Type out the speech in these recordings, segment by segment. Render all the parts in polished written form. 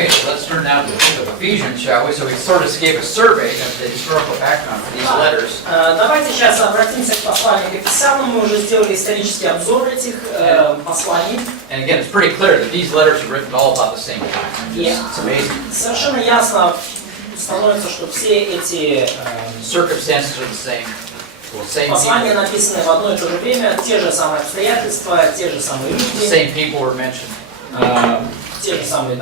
Okay, so let's turn now to the book of Ephesians, shall we? So we sort of gave a survey of the historical background for these letters. Давайте сейчас обратимся к посланию к Ефесянам. Мы уже сделали исторический обзор этих посланий. And again, it's pretty clear that these letters are written all about the same time. It's amazing. Совершенно ясно становится, что все эти Circumstances are the same. Well, same послания people. написаны в одно и то же время, те же самые обстоятельства, те же самые The люди, same people were mentioned. те же самые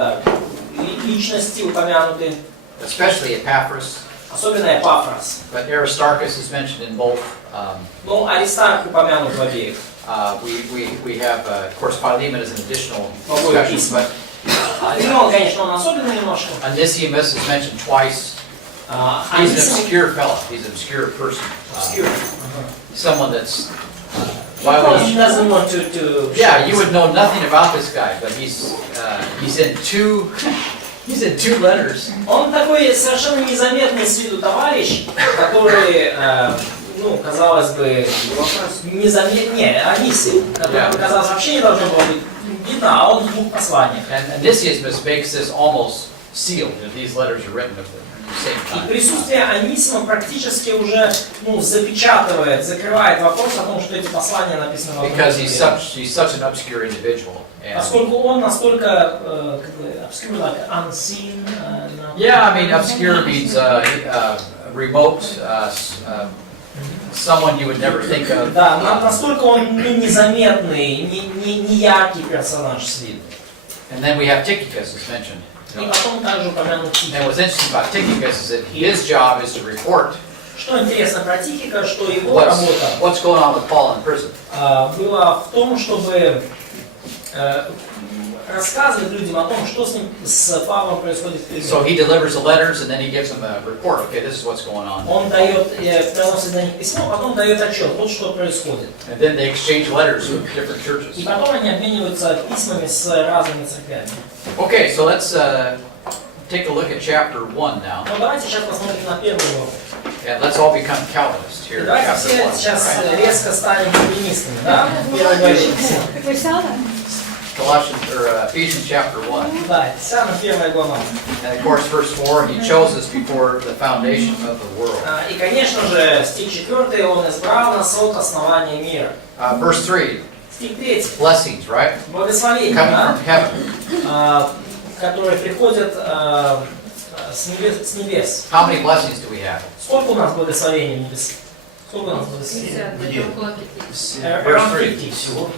личности упомянуты, Especially Epaphras. особенно Эпафрас. But Aristarchus is mentioned in both. Но Аристарх упомянут в обеих. We have, of course, Philemon as an additional discussion, but Филимон, конечно, он особенно немножко. Onesimus is mentioned twice. He's an obscure fellow. He's an obscure person. Someone that's. Why would He doesn't want to Yeah, you would know nothing about this guy, but he's in two. He's in two letters. Он такой совершенно незаметный с виду товарищ, который, казалось бы, незаметнее, Аниси, который, казалось, вообще не должно было быть видно, а он в двух посланиях. And Onesimus makes this almost sealed. These letters are written at the same И time. присутствие Анисима практически уже запечатывает, закрывает вопрос о том, что эти послания написаны в одном Because языке. he's such an obscure individual. Поскольку он настолько obscure, like unseen. Yeah, I mean, obscure means remote, someone you would never think of. Да, настолько он незаметный, не яркий персонаж с виду. And then we have Tychicus is mentioned. И потом также упомянут Тихика. And what's interesting about Tychicus is that his job is to report Что интересно про Тихика, что его работа what's going on with Paul in prison. была в том, чтобы рассказывать людям о том, что с ним, с Павлом происходит в So тюрьме. he delivers the letters and then he gives them a report. Okay, this is what's going on. Он приносит для них письмо, потом дает отчет, вот что происходит. And then they exchange letters with different И churches. потом они обмениваются письмами с разными церквями. Okay, so let's take a look at chapter 1 now. Но давайте сейчас посмотрим на первую главу. And let's all become Calvinists И here. давайте Chapter все 1, сейчас right? резко станем кальвинистами, да? Первая глава. Colossians or Ephesians chapter 1. Да, Ефесянам первая глава. And of course, verse 4, he chose us before the foundation of the world. И, конечно же, стих 4, он избрал нас от основания мира. Verse 3, Стих 3, blessings, right? благословение, Coming да? from heaven. Которые приходят с небес. How many blessings do we have? Сколько у нас благословений в небес? Сколько у нас благословений? Verse 3. всего.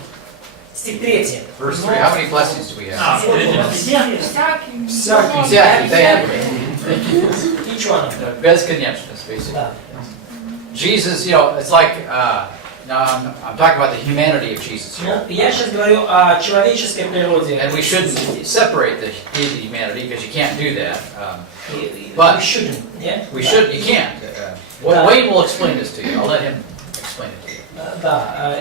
Стих 3. Verse 3, how many blessings do we have? Всякий. Exactly, thank you. Each one of them. Бесконечность, basically. Да. Jesus, it's like, now I'm talking about the humanity of Jesus here. Я сейчас говорю о человеческой природе. And we shouldn't separate the humanity because you can't do that. But we shouldn't, yeah? We should, you can't. Wayne will explain this to you. I'll let him explain it to you. Да,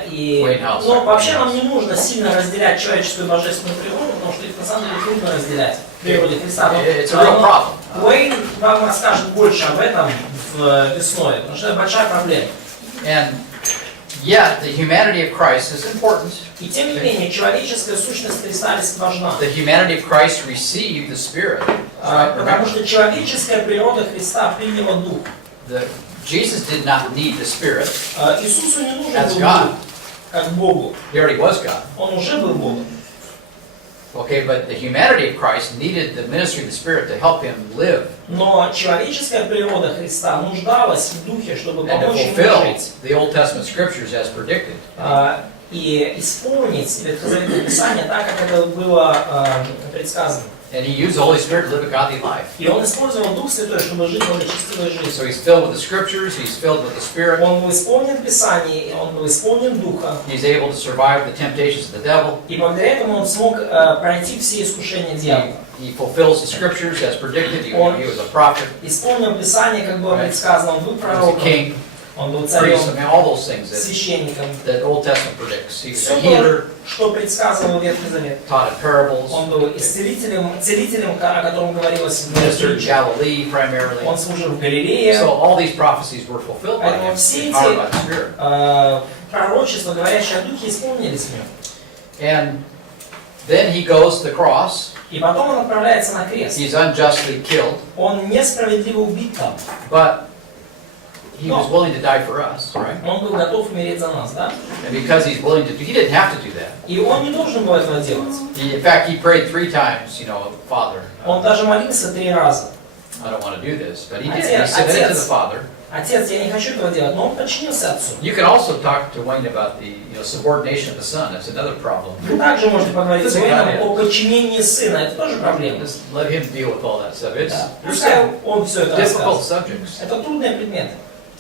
но вообще нам не нужно сильно разделять человеческую и божественную природу, потому что их на самом деле трудно разделять в природе Христа. It's a real problem. Уэйн вам расскажет больше об этом весной, потому что это большая проблема. And yet, the humanity of Christ is important. И тем не менее, человеческая сущность Христа важна. The humanity of Christ received the Spirit. Потому что человеческая природа Христа приняла Дух. Jesus did not need the Spirit. Иисусу не нужен As был God. Дух, как Богу. He already was God. Он уже был Богом. Okay, but the humanity of Christ needed the ministry of the Spirit to help him live Но человеческая природа Христа нуждалась в Духе, чтобы and to помочь ему fulfill жить. the Old Testament scriptures as predicted. И исполнить Ветхозаветное Писание так, как это было предсказано. And he used the Holy Spirit to live a godly life. И он использовал Дух Святой, чтобы жить благочестивой жизнью. So he's filled with the scriptures, he's filled with the Spirit. Он был исполнен Писанием, он был исполнен Духа. He's able to survive the temptations of the devil. И благодаря этому он смог пройти все искушения дьявола. He fulfills the scriptures as predicted. He was a prophet. Исполнил Писание, как было предсказано, он был He was a пророком, king, он был царем, priest. I mean, all those things священником. that Old Testament predicts. He was Все a healer, то, что предсказывал Ветхий Завет. taught in parables, Он был исцелителем, о котором говорилось в ministered in притче. Galilee primarily. Он служил в Галилее. So all these prophecies were fulfilled by him, empowered by the Spirit. Пророчества, говорящие о Духе, исполнились в нем. And Then he goes to the cross. И потом он отправляется на крест. He's unjustly killed. Он несправедливо убит там. But he was willing to die for us, right? Он был готов умереть за нас, да? And because he's willing to, he didn't have to do that. И он не должен был этого делать. In fact, he prayed 3 times, Father, Он даже молился 3 раза. I don't want to do this, but he did. He submitted to the Father. Отец, я не хочу этого делать, но он подчинился отцу. You can also talk to Wayne about the subordination of the son. That's another problem. Вы также можете поговорить с Уэйном о подчинении сына. Это тоже проблема. Just let him deal with all that stuff. It's Пускай он все это difficult рассказывает. subjects. Это трудные предметы,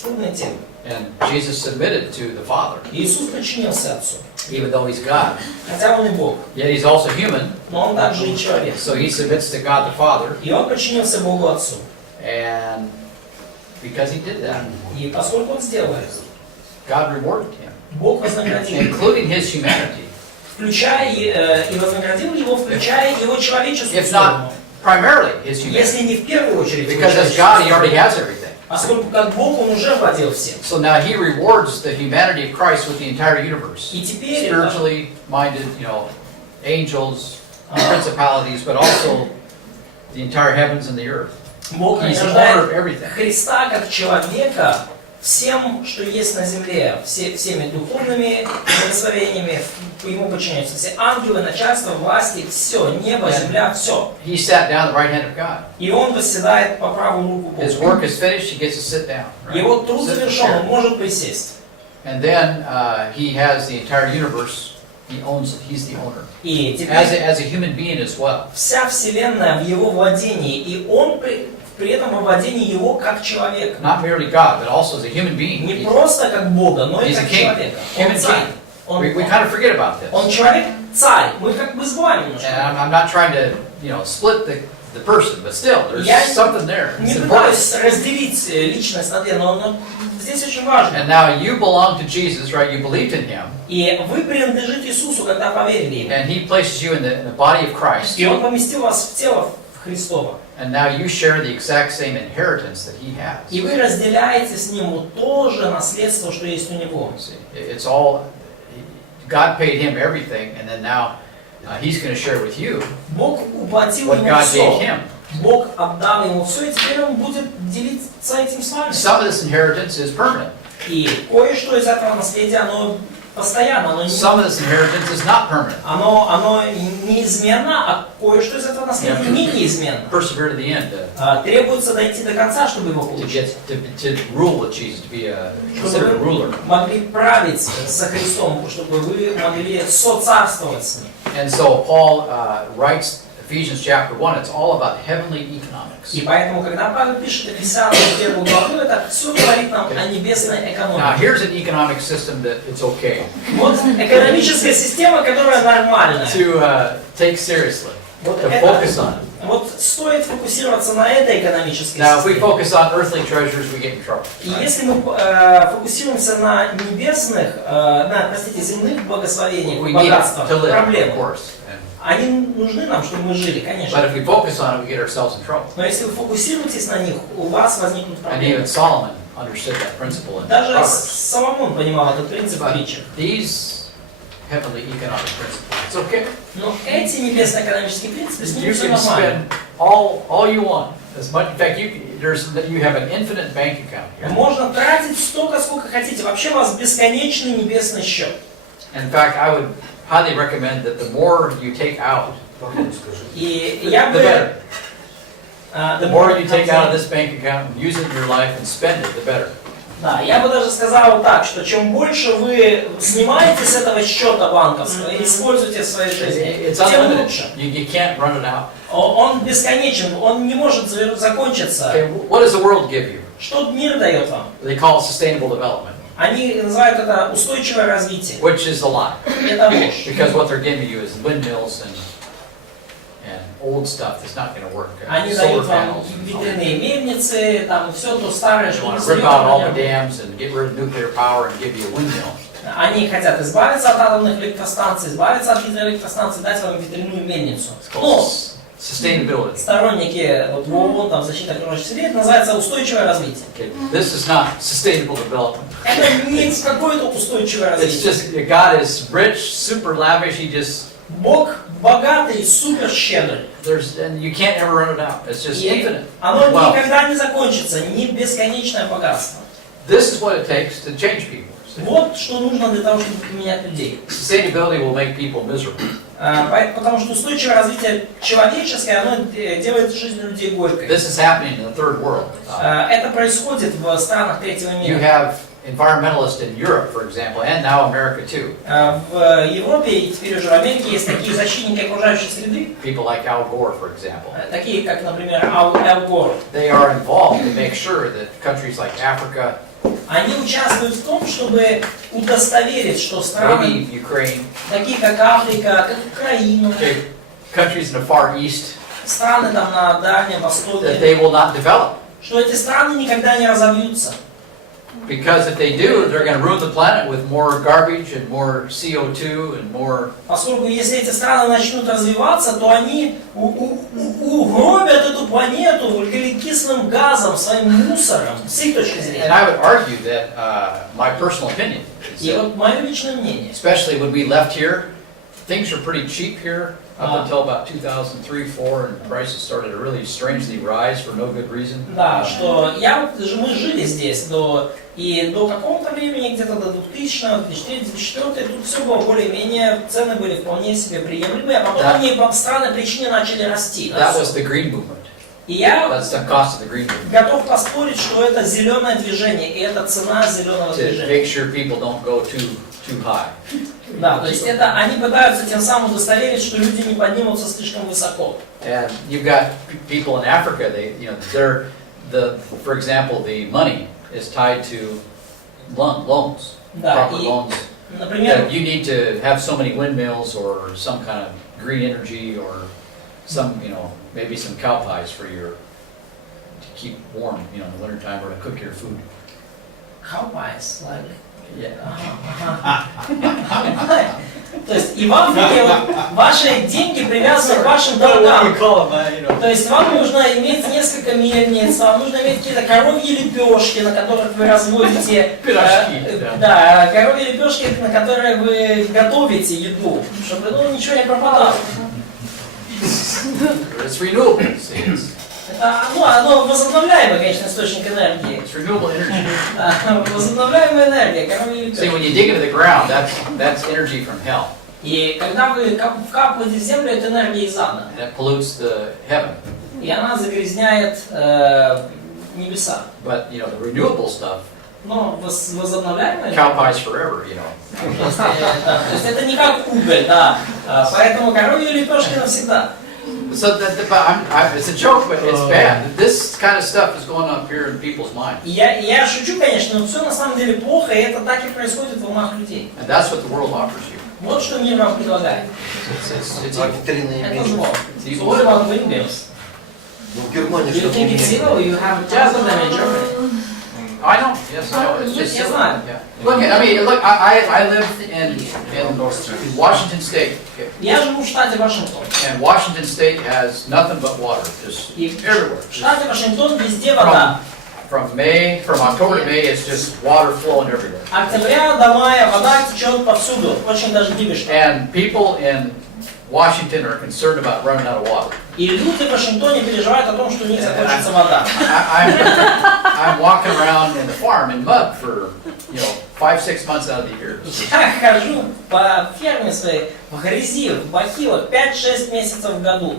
трудные темы. And Jesus submitted to the Father, Иисус подчинился отцу, even though he's God. хотя он и Бог, Yet he's also human. но он также и человек. So he submits to God the Father, И он подчинился Богу Отцу. and because he did that, И поскольку он сделал это, God rewarded him, Бог вознаградил его, including his humanity. включая и вознаградил его, включая его человеческую If сторону. not primarily his humanity, Если не в первую очередь его because as God he already человеческую has сторону. everything. Поскольку как Бог он уже владел всем. So now he rewards the humanity of Christ with the entire universe. И теперь Spiritually minded, angels, principalities, but also the entire heavens and the earth. Бог He's the owner of награждает everything. Христа как человека всем, что есть на земле, всеми духовными благословениями, ему подчиняются все ангелы, начальство, власти, все, небо, земля, все. He sat down at the right hand of God. И он восседает по правую руку His Бога. work is finished, he gets to sit down. Right? Его труд Sit in the завершен, chair. он может присесть. And then he has the entire universe. He owns it. He's the owner. И теперь As a human being as well. вся вселенная в его владении, и он при этом во владении его как человека. Not merely God, but also as a human being. Не просто как Бога, но и He's a как king. человека. Human Он царь. king. Он, We kind of forget about this. он человек-царь. Мы как бы забываем немножко. And I'm not trying to, split the person, but still, there's Я something there. не It's important. пытаюсь разделить личность на две, но здесь очень важно. And now you belong to Jesus, right? You believed in Him, И вы принадлежите Иисусу, когда поверили Ему. and He places you in the body of Christ, И Он поместил вас в тело Христово. and now you share the exact same inheritance that He has. И вы разделяете с Ним вот то же наследство, что есть у Него. See, it's all God paid Him everything, and then now He's going to share with you Бог уплатил what Ему God gave все. Him. Бог отдал Ему все, и теперь Он будет делиться этим с вами. Some of this inheritance is permanent. И кое-что из этого наследия, оно постоянно, Some of this inheritance is not permanent. оно неизменно, а кое-что из этого наследия не неизменно. Persevere to the end Требуется дойти до конца, чтобы его to получить. to rule with Jesus, to be Чтобы considered a ruler. вы могли править со Христом, чтобы вы могли соцарствовать с Ним. And so Paul writes Ephesians chapter 1, it's all about heavenly economics. И поэтому, когда Павел пишет Ефесянам первую главу, это все говорит нам о небесной Now экономике. here's an economic system that it's okay Вот экономическая система, которая нормальная. to take seriously, Вот, to focus on it. вот стоит фокусироваться на этой экономической Now if we системе. focus on earthly treasures, we get in trouble. И right? если мы фокусируемся на небесных, земных благословениях, We need it богатствах, to live, of проблемах, course. они нужны нам, чтобы мы жили, конечно. But if we focus on it, we get ourselves in trouble. Но если вы фокусируетесь на них, у вас возникнут And проблемы. even Solomon understood that principle in Даже Proverbs. Соломон понимал этот принцип в But притчах. these heavenly economic principles, it's okay. Но эти небесно-экономические принципы, с ними You все can нормально. spend all you want. As much, in fact, you have an infinite bank account here. Можно тратить столько, сколько хотите. Вообще у вас бесконечный небесный счет. In fact, I would highly recommend that the more you take out, И я the бы... better. The The more you take out of this bank account and use it in your life and spend it, the better. Да, я бы даже сказал так, что чем больше вы снимаете с этого счета банковского и используете в своей жизни, It's тем unlimited. лучше. You can't run it out. Он бесконечен, он не может закончиться. Okay, what does the world give you? Что мир дает вам? They call it sustainable development, Они называют это устойчивое развитие. which is a lie. Это ложь. Because what they're giving you is windmills and old stuff that's not going to work. Они Solar дают вам panels. and all that. ветряные мельницы, там все то старое, They что want не to rip out all the встает. dams and get rid of nuclear power and give you a windmill. Они хотят избавиться от атомных электростанций, избавиться от гидроэлектростанций, дать вам ветряную мельницу. It's Но called sustainability. сторонники вот, в ООН, там, защита окружающей среды, это называется устойчивое развитие. Okay, this is not sustainable development. Это не какое-то устойчивое It's развитие. just God is rich, super lavish. He just Бог богатый, супер щедрый. And you can't ever run it out. It's just И infinite. оно Wow. никогда не закончится, не бесконечное богатство. This is what it takes to change people. Вот что нужно для того, чтобы поменять людей. Sustainability will make people miserable. Потому что устойчивое развитие человеческое, оно делает жизнь людей горькой. This is happening in the third world. Это происходит в странах третьего You мира. have environmentalists in Europe, for example, and now America too. В Европе и теперь уже в Америке есть такие защитники окружающей среды, People like Al Gore, for example. такие как, например, Ал Гор. They are involved to make sure that countries like Africa, Они участвуют в том, чтобы удостоверить, что страны, maybe Ukraine, такие как Африка, как Украина, okay, countries in the Far East, страны там на Дальнем that Востоке, they will not develop. что эти страны никогда не разовьются. Because if they do, they're going to ruin the planet with more garbage and more CO2 and more. Поскольку если эти страны начнут развиваться, то они угробят эту планету углекислым газом, своим мусором, с их точки And зрения. I would argue that my personal opinion is И that, вот мое личное мнение, especially when we left here, things were pretty cheap here up Ah. until about 2003-4, and prices started to really strangely rise for no good reason. да, что мы жили здесь и до какого-то времени, где-то до 2000-го, 2003-2004, тут все было более-менее, цены были вполне себе приемлемые, а потом Да. они по странной причине начали расти. That was the green movement. И я That's the cost of the green movement. готов поспорить, что это зеленое движение, и это цена зеленого To движения. make sure people don't go too high. Да, то есть это они пытаются тем самым удостоверить, что люди не поднимутся слишком высоко. And you've got people in Africa. For example, the money is tied to loans, Да, proper и, loans. например, That you need to have so many windmills or some kind of green energy or some, maybe some cow pies for to keep warm, in the wintertime or to cook your food. how wise, like, Yeah. то есть и в Африке ваши деньги привязаны к вашим долгам. То есть вам нужно иметь несколько мельниц, вам нужно иметь какие-то коровьи лепешки, на которых вы разводите. Пирожки, да, коровьи лепешки, на которые вы готовите еду, чтобы ничего не пропадало. It's renewable. See, Оно возобновляемый, конечно, источник энергии. it's renewable energy. Возобновляемая энергия, коровьи See, лепешки. when you dig into the ground, that's energy from hell, И когда вы вкапываете в землю, это энергия из ада. and it pollutes the heaven. И она загрязняет небеса. But the renewable stuff, Но возобновляемая cow pies forever. то есть это не как уголь, да. Поэтому коровьи лепешки навсегда. So it's a joke, but it's bad. This kind of stuff is going up here in people's minds, И я шучу, конечно, но все на самом деле плохо, и это так и происходит в умах людей. and that's what the world offers you. Вот что мир вам предлагает. It's А evil. витринные Это вещи. зло. It's So evil. what about windmills? Ну, в Германии Do you что-то think it's умеют. evil? You have tons of them in Germany. I know. Yes, I know. It's just Я silly. знаю. Yeah. Look, I live in Washington State, okay? Я живу в штате Вашингтон. And Washington State has nothing but water, just И everywhere. в штате Вашингтон везде вода. From October to May, it's just water flowing everywhere. Октября до мая вода течет повсюду, очень дождливо. And people in Washington are concerned about running out of water. И люди в Вашингтоне переживают о том, что у них закончится вода. I'm walking around in the farm in mud for 5-6 months out of the year. Я хожу по ферме своей в грязи, в бахилах 5-6 месяцев в году,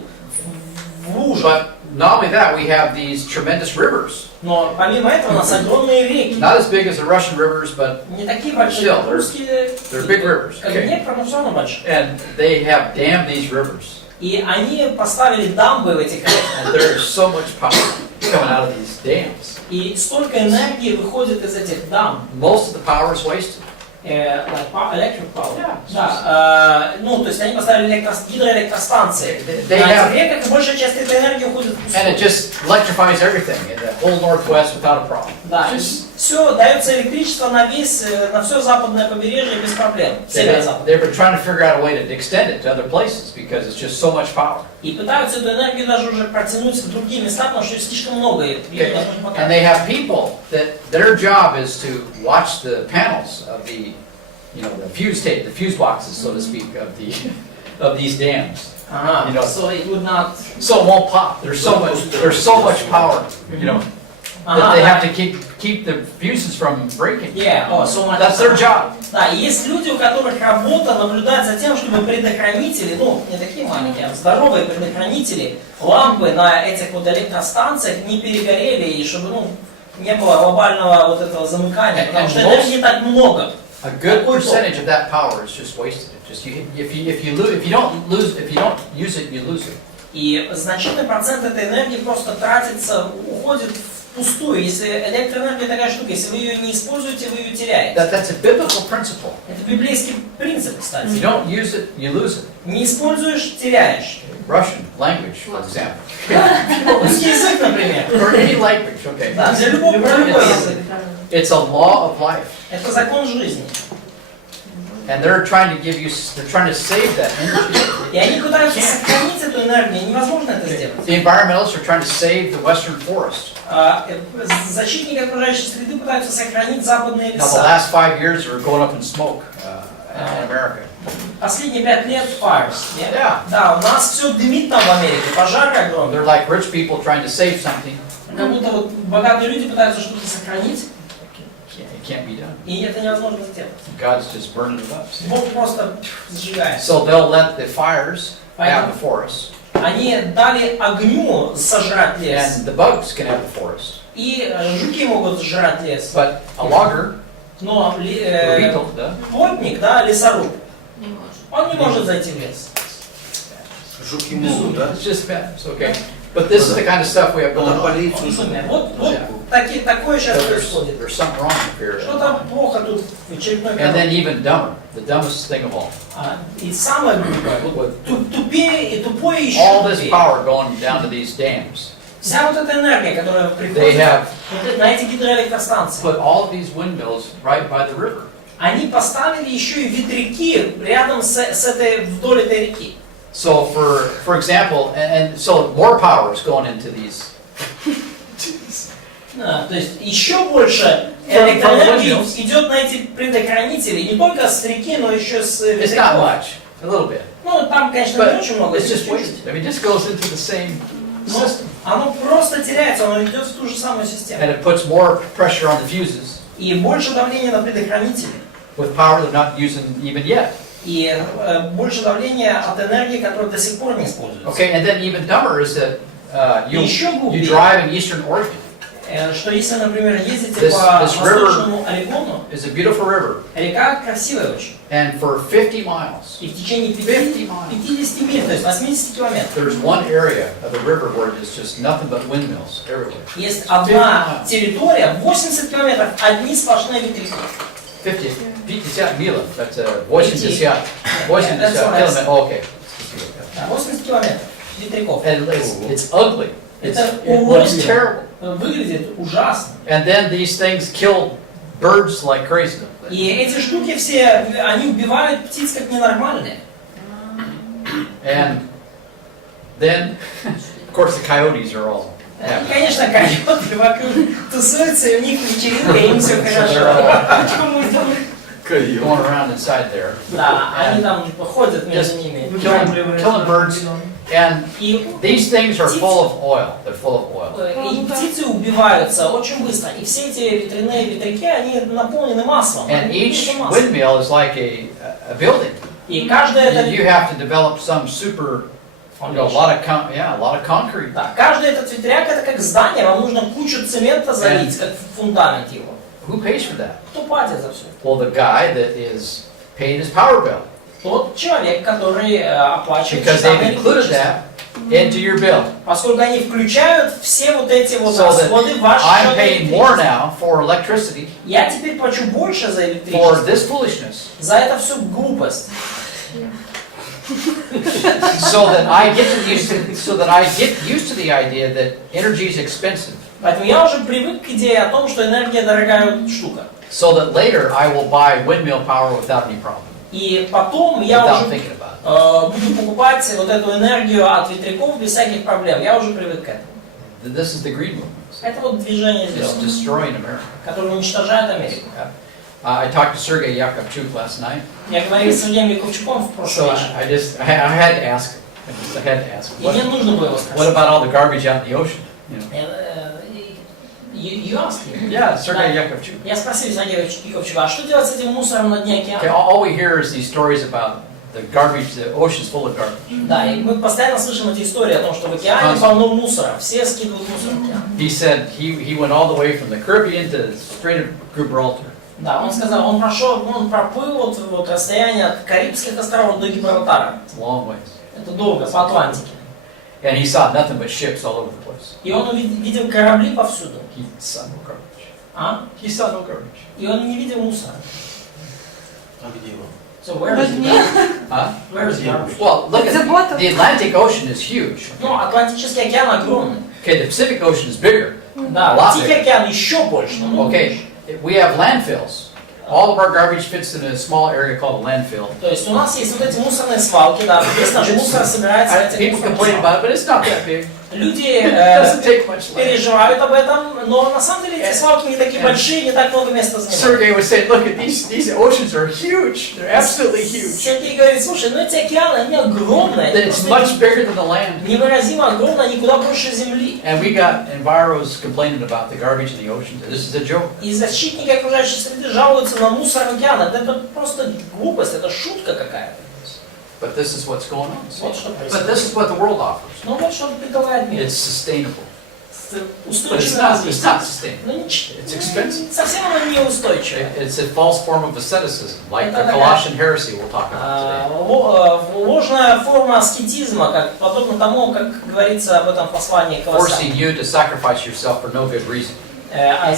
в лужах. But not only that, we have these tremendous rivers. Но помимо этого у нас огромные реки. Not as big as the Russian rivers, but Не такие большие, Still, как русские, they're big rivers. как Okay. Днепр, но все равно большие. And they have dammed these rivers. И они поставили дамбы в этих реках. And there's so much power coming out of these dams. И столько энергии выходит из этих дамб. Most of the power is wasted. Like electric power. Yeah. Да, то есть они поставили гидроэлектростанции. They На have- этих реках и большая часть этой энергии уходит в And it пустоту. just electrifies everything in the whole Northwest without a problem. Да, все, дается электричество на все западное побережье без проблем. Северо-запад. They've been trying to figure out a way to extend it to other places because it's just so much power. И пытаются эту энергию даже уже протянуть в другие места, потому что слишком много. И Okay. невозможно пока. And they have people that their job is to watch the panels of the fuse tape, the fuse boxes, so to speak, of of these dams. Ага, You know. so it would not... So it won't pop. There's so much power, you know, that they have to keep the fuses from breaking. Yeah, oh, so much. That's their job. Да, есть люди, у которых работа наблюдать за тем, чтобы предохранители, ну, не такие маленькие, а здоровые предохранители, лампы на этих вот электростанциях не перегорели, и чтобы, ну, не было глобального вот этого замыкания, потому что энергии так много. A good percentage of that power is just wasted. Just if you don't use it, you lose it. И значительный процент этой энергии просто тратится, уходит впустую. Если электроэнергия такая штука, если вы ее не используете, вы ее теряете. That's a biblical principle. Это библейский принцип, кстати. If you don't use it, you lose it. Не используешь, теряешь. Russian language, for example. Русский язык, например. Or any language, okay. Да, для любого языка. It's a law of life. Это закон жизни. And they're trying to save that energy. И они пытаются сохранить эту энергию, невозможно это сделать. The environmentalists are trying to save the western forest. Защитники окружающей среды пытаются сохранить западные Now, the леса. last 5 years, they're going up in smoke in America. Последние 5 лет fires. Yeah. Да, у нас все дымит там в Америке, пожары огромные. They're like rich people trying to save something. Как будто вот богатые люди пытаются что-то сохранить, It can't be done. и это невозможно сделать. God's just burning it up. Бог просто сжигает. So they'll let the fires have the forest, Они дали огню сожрать лес, and the bugs can have the forest. и жуки могут сжрать лес. But a logger, Но beetle, да? плотник, да, лесоруб, Не может. он не может зайти в лес. Жуки могут, да? It's just bad. It's okay. But this is the kind of stuff we have going На on. полицию Сумме. жуку. Вот такое сейчас So происходит. there's something wrong here. Что-то плохо тут в очередной And then коробке. even dumber, the dumbest thing of all. И самое глупое, вот тупее и тупое еще All this тупее. power going down to these dams. Вся вот эта энергия, которая They приходит have вот на эти гидроэлектростанции, put all of these windmills right by the river. они поставили еще и ветряки рядом с этой, вдоль этой реки. So for example, and so more power is going into these. Да, то есть еще больше From электроэнергии windmills. идет на эти предохранители, не только с реки, но еще с It's not ветряков. much, a little bit, Ну, там, конечно, but не очень много, it's just чуть-чуть. wasted. I mean, it just goes into the same Но system, оно просто теряется, оно идет в ту же самую систему. and it puts more pressure on the fuses И больше давления на предохранители. with power they're not using even yet. И больше давления от энергии, которая до сих пор не используется. Okay, and then even dumber is that you Еще глупее. drive in Eastern Oregon. Что если, например, ездите This по river- восточному Орегону, It's a beautiful river, река красивая очень. and for 50 miles, И в течение 50 miles. 50 миль, то есть 80 километров, there's one area of the river where there's just nothing but windmills everywhere. есть одна территория, 80 километров, одни сплошные ветряки. 50 миль, that's 80 километров, okay. Да, 80 километров ветряков. And it's ugly. It Это looks уродливо. terrible. Выглядит ужасно. And then these things kill birds like crazy. И эти штуки все, они убивают птиц как ненормальные. And then, of course, the coyotes are all И, happy. конечно, койоты вокруг тусуются, и у них вечеринка, и им все хорошо. Почему это? Going around inside there. Да, они And, там ходят между Just ними. killing birds. And И these things are full of oil. They're full of oil. и птицы убиваются очень быстро. И все эти ветряные ветряки, они наполнены маслом. And Они each полны маслом. windmill is like a building. И каждая эта... You have to develop some super, a lot of concrete. Да, каждый этот ветряк это как здание, вам нужно кучу цемента залить, как фундамент его. Who pays for that? Кто платит за все? Well, the guy that is paying his power bill. Тот человек, который оплачивает Because they've счета included электричества. that into your bill. Поскольку они включают все вот эти вот So that расходы в ваш I'm счет paying more электричества. now for electricity Я теперь плачу больше за for электричество, this foolishness. за это всю глупость. So that I get used to the idea that energy is expensive. Поэтому я уже привык к идее о том, что энергия дорогая штука. So that later I will buy windmill power without any problem. И потом я Without уже thinking about буду покупать вот эту энергию от ветряков без всяких проблем. Я уже привык к этому. it. This is the green movement. Это вот движение It's звезд, destroying America. которое уничтожает Америку. I talked to Sergei Yakovchuk last night, Я говорил с Сергеем Яковчуком в прошлый so вечер. I had to ask him. I had to ask him. И мне нужно было его What спросить. about all the garbage out in the ocean? You know? You asked him? Yeah, Sergei Да. Yakovchuk. Я спросил Сергея Яковчука, а что делать с этим мусором на дне Okay, океана? all we hear is these stories about the garbage. The ocean's full of garbage. Да, и мы постоянно слышим эти истории о том, что в океане полно мусора, все скидывают мусор в океан. He said he went all the way from the Caribbean to the Strait of Gibraltar. Да, он сказал, он проплыл вот расстояние от Карибских островов до Гибралтара. It's a long ways. Это долго, по Атлантике. And he saw nothing but ships all over the place. И он видел корабли повсюду. He saw no garbage. А? He saw no garbage. И он не видел мусора. А где он? So where is it? Huh? Where is it? Well, look at the Atlantic Ocean is huge. Ну, Атлантический океан огромный. Okay, the Pacific Ocean is bigger. Да, Тихий океан еще больше. Okay, we have landfills. All of our garbage fits in a small area called a landfill. То есть у нас есть вот эти мусорные свалки, да, весь наш мусор собирается в этих People complain мусорных about it, but it's not that big. Люди It doesn't take much land. переживают об этом, но на самом деле эти свалки не такие большие, не так много места занимают. Sergey was saying, look at these oceans are huge. They're absolutely huge. Сергей говорит, слушай, ну эти океаны, они огромные, That они it's просто much bigger than the land. невыразимо огромные, они куда больше земли. And we got enviros complaining about the garbage in the oceans. This is a joke. И защитники окружающей среды жалуются на мусор океана. Это просто глупость, это шутка какая-то. But this is what's going on. Вот что But происходит. this is what the world offers. Ну вот что предлагает мир. It's sustainable. But it's Устойчивое not развитие. sustainable. Ну, It's expensive. совсем оно неустойчивое. It's a false form of asceticism, like the Это такая- Colossian heresy we'll talk about today. Ложная форма аскетизма, как, подобно тому, как говорится об этом послании к Колоссянам. Forcing you to sacrifice yourself for no good reason.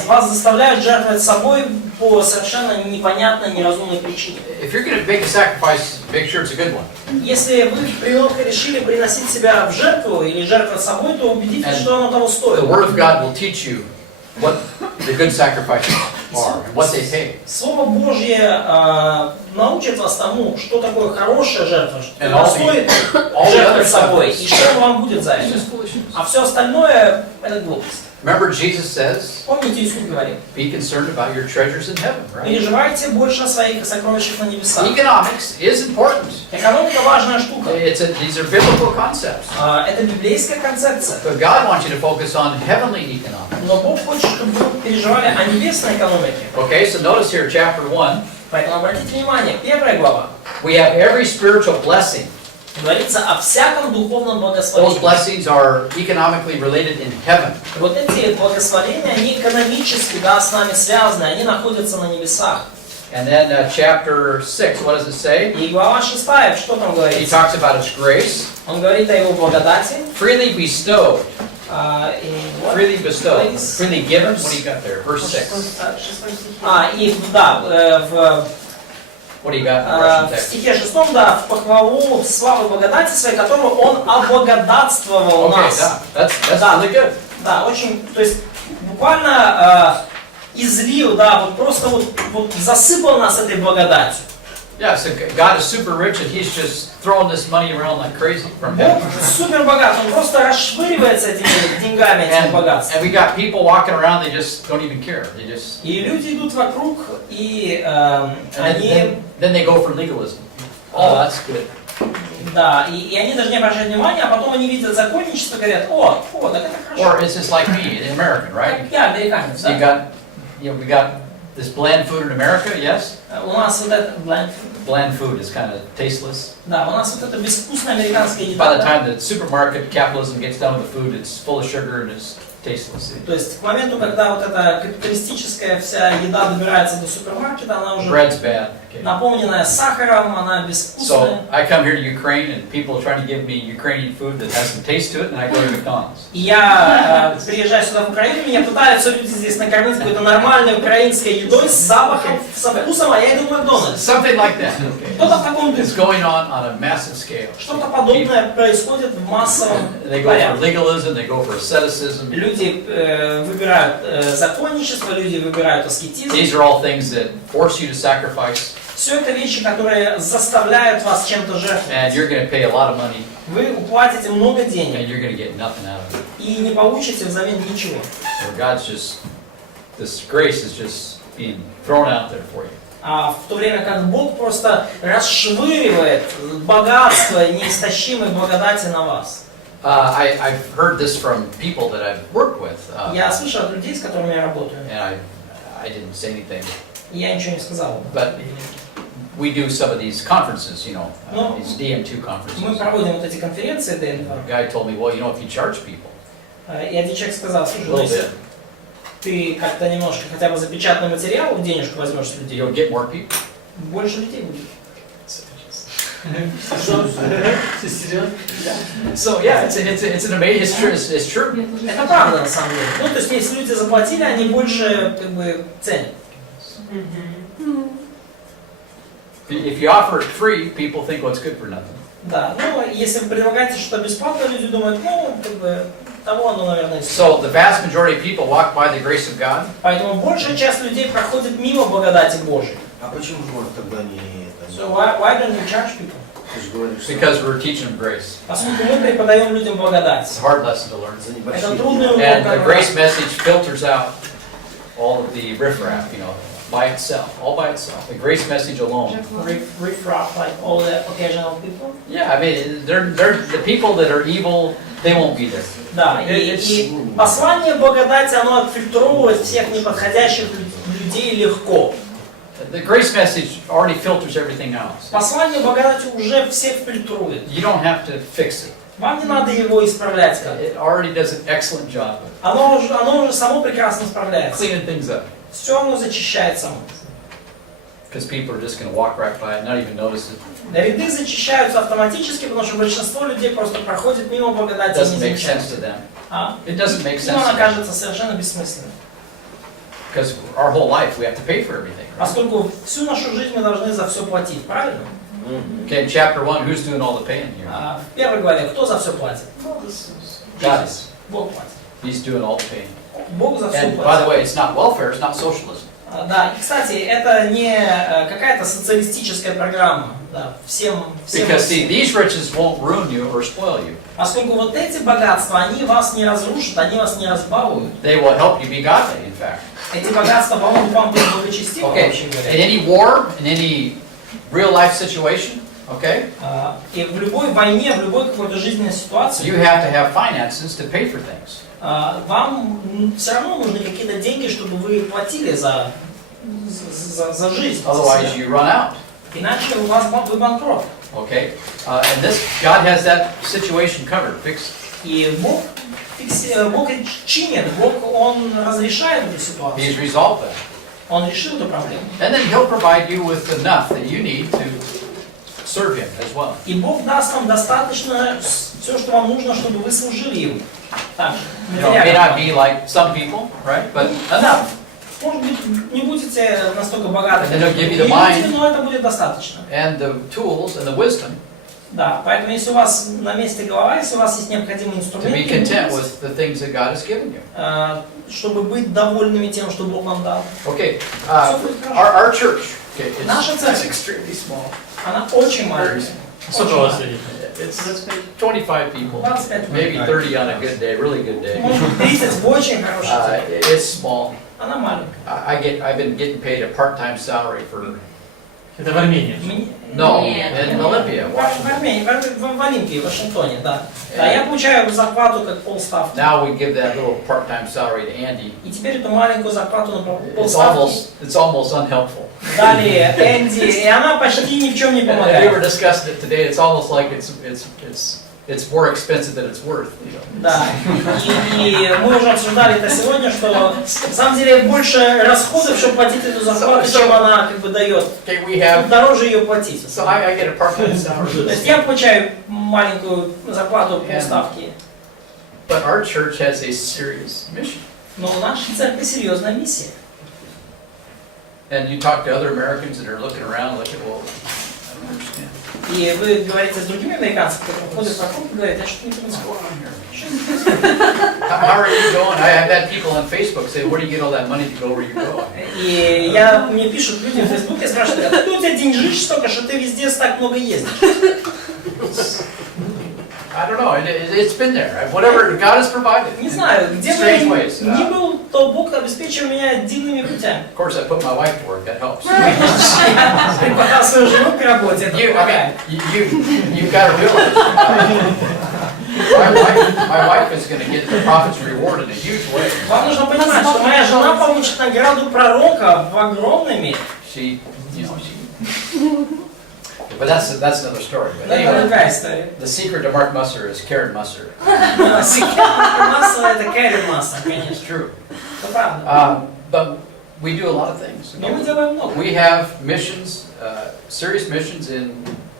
Вас заставляют жертвовать собой по совершенно непонятной, неразумной причине. If you're going to make a sacrifice, make sure it's a good one. Если вы решили приносить себя в жертву или жертвовать собой, то убедитесь, что оно того The стоит. Word of God will teach you what the good sacrifices are and what they pay. Слово Божье научит вас тому, что такое хорошая жертва, что And all стоит the other жертвовать собой, stuff и что вам будет за It's это. just foolishness. А все остальное – это глупость. Remember, Jesus says, Помните, Иисус говорил, be concerned about your treasures in heaven, right? переживайте больше о своих сокровищах на небесах. Economics is important. Экономика – важная штука. These are biblical concepts. Это библейская концепция. But God wants you to focus on heavenly economics. Но Бог хочет, чтобы вы переживали о небесной экономике. Okay, so notice here, chapter 1, Поэтому обратите внимание, 1 глава. we have every spiritual blessing. Говорится о всяком духовном Those благословении. blessings are economically related in heaven. Вот эти благословения, они экономически, да, с нами связаны, они находятся на небесах. And then chapter 6, what does it say? И глава 6, что там He говорится? talks about His grace, Он говорит о его благодати. freely bestowed, И вот. freely bestowed, Please. freely given. What do you got there? Verse 6. И да, What do you got in the Russian в text? стихе 6, да, в похвалу славы благодати своей, которую он облагодатствовал Okay, нас. yeah, that's Да. really good. Да, очень, то есть буквально излил, да, вот просто вот засыпал нас этой благодатью. Yeah, so God is super rich and He's just throwing this money around like crazy from Бог heaven. супер богат, он просто расшвыривается этими деньгами, этим богатством. And we got people walking around, they just don't even care. They just И люди идут вокруг, и and они, then they go for legalism. Oh, that's good. да, и они даже не обращают внимания, а потом они видят законничество и говорят, о, так это Or хорошо. it's just like me, the American, right? Как я, американец, You да. got, we got this bland food in America, yes? У нас вот это, Bland food is kind of tasteless. да, у нас вот это безвкусная американская еда. By the Да. time the supermarket capitalism gets done with the food, it's full of sugar and it's tasteless. То есть к моменту, когда вот эта капиталистическая вся еда добирается до супермаркета, она уже Bread's bad. Okay. наполненная сахаром, она So безвкусная. I come here to Ukraine and people are trying to give me Ukrainian food that has some taste to it, and I go to McDonald's. И я приезжаю сюда в Украину, меня пытаются люди здесь накормить какой-то нормальной украинской едой с запахом, со вкусом, а я иду в Макдональдс. Something like that. Okay. Что-то в таком It's духе. going on a massive scale. Что-то подобное происходит в массовом They go for порядке. legalism, they go for asceticism. Люди выбирают законничество, люди выбирают аскетизм. These are all things that force you to sacrifice, Все это вещи, которые заставляют вас чем-то жертвовать. and you're going to pay a lot of money, Вы уплатите много and денег you're going to get nothing out of it. и не получите взамен ничего. So God's just, this grace is just being thrown out there for you. А в то время как Бог просто расшвыривает богатство неистощимой благодати на вас. I've heard this from people that I've worked with. Я слышал от людей, с которыми я работаю. And I didn't say anything. И я ничего не сказал. But we do some of these conferences, you know, No. these DM2 Мы conferences. проводим вот эти конференции A ДНК. guy told me, well, you know, if you charge people И один человек сказал, a слушай, ну little если bit, ты как-то немножко хотя бы за печатный материал денежку возьмешь с людей, you'll get more people. больше людей будет. So yeah, it's an amazing. It's true. Это правда на самом деле. Ну, то есть, если люди заплатили, они больше как бы ценят. If you offer it free, people think, well, it's good for nothing. Да, ну, если вы предлагаете что-то бесплатно, люди думают, ну, как бы, того оно, наверное, и стоит. So the vast majority of people walk by the grace of God. Поэтому большая часть людей проходит мимо благодати Божией. А почему же тогда не это? So why don't we charge people? Ты же говоришь, что Because we're teaching them grace. Поскольку мы преподаем людям благодать. It's a hard lesson to learn. за Это небольшие трудный деньги. урок. And the grace message filters out all of the riffraff, you know, by itself, all by itself. The grace message alone. Riff-raff, like all the occasional people. Yeah, I mean, they're the people that are evil. They won't be there. Да, и послание благодати, оно отфильтровывает всех неподходящих людей легко. The grace message already filters everything else. Послание благодати уже всех фильтрует. You don't have to fix it. Вам не надо его исправлять как-то. It already does an excellent job of Оно уже само прекрасно справляется. cleaning things up. Все оно зачищает само. Because people are just going to walk right by it, not even notice it. Ряды зачищаются автоматически, потому что большинство людей просто проходит мимо It благодати и не doesn't make замечают. sense to them. А? It doesn't make Им sense она to them. кажется совершенно бессмысленной. Because our whole life we have to pay for everything. Right? Поскольку всю нашу жизнь мы должны за все платить, правильно? Okay, in chapter 1, who's doing all the paying here? В первой главе кто за все платит? God is. Бог платит. He's doing all the paying. Бог за все And by the платит. way, it's not welfare, it's not socialism. Да, и, кстати, это не какая-то социалистическая программа. Да, всем Because see, these riches won't ruin you or spoil you. Поскольку вот эти богатства, они вас не разрушат, они вас не разбалуют. They will help you be godly, in fact. Эти богатства помогут вам быть благочестивым, Okay, вообще in говоря. any war, in any real life situation, okay, И в любой войне, в любой какой-то жизненной ситуации, you have to have finances to pay for things. вам все равно нужны какие-то деньги, чтобы вы платили за жизнь. Otherwise, you run out. Иначе вы банкрот. Okay, and this God has that situation covered, fixed. И Бог чинит, Бог, Он разрешает эту ситуацию. He's resolved that, Он решил эту проблему. and then He'll provide you with enough that you need to serve Him as well. И Бог даст вам достаточно все, что вам нужно, чтобы вы служили Ему. Так, You know, it may not be like some people, right? But enough. Может быть, не будете настолько богаты, And then he'll give you как the mind. другие, но это будет достаточно. And the tools and the wisdom Да, поэтому если у вас на месте голова, если у вас есть необходимые to be инструменты, content with the things that God has given you. чтобы быть довольными тем, что Бог вам дал. Okay, Всё будет хорошо. our church, okay, Наша it's церковь. extremely small. Она очень маленькая. Сколько у вас людей? It's 25 people, 25 maybe 30 on a good day, really good day. Может быть, 30 в очень хороший день. It's small. Она маленькая. I've been getting paid a part-time salary for Это в Армении. no Нет. in Olympia, В Washington. Армении, в Олимпии, в Вашингтоне, да. Да, я получаю зарплату как полставки. Now we give that little part-time salary to Andy. И теперь эту маленькую зарплату на It's полставки almost unhelpful. дали Энди, и она почти ни в чем не And we were помогает. discussing it today. It's almost like it's more expensive than it's worth. You know? Да, и мы уже обсуждали это сегодня, что на самом деле больше расходов, чтобы платить эту зарплату, чем она как бы дает. Okay, we have. Дороже ее платить. So I get a part-time salary. То есть я получаю маленькую зарплату полставки, But our church has a serious mission. но у нашей церкви серьезная миссия. And you talk to other Americans that are looking around, looking, well, I don't understand. И вы говорите с другими американцами, которые ходят вокруг и говорят, я что-то не What's понимаю. going on here? How are you going? I have had people on Facebook say, where do you get all that money to go where you go? И мне пишут люди в Фейсбуке, спрашивают, откуда у тебя деньжищ столько, что ты везде так много ездишь? I don't know. It's been there. Whatever God has provided. Не знаю, где бы Strange я ways. ни был, то Бог обеспечивал меня дивными путями. Of course, I put my wife to work, that helps. Я преподал свою жену к работе, это помогает. You've got to realize, my wife is going to get the prophet's reward in a huge way. Вам нужно понимать, что моя жена получит награду пророка в огромной мере. She. But that's another story. But Это anyway, другая история. the secret to Mark Massер is Karen Massер. Секрет Массера — это Кэрри Массер, It's конечно. true. Это правда. But we do a lot of things. Но мы делаем много. We have missions, serious missions in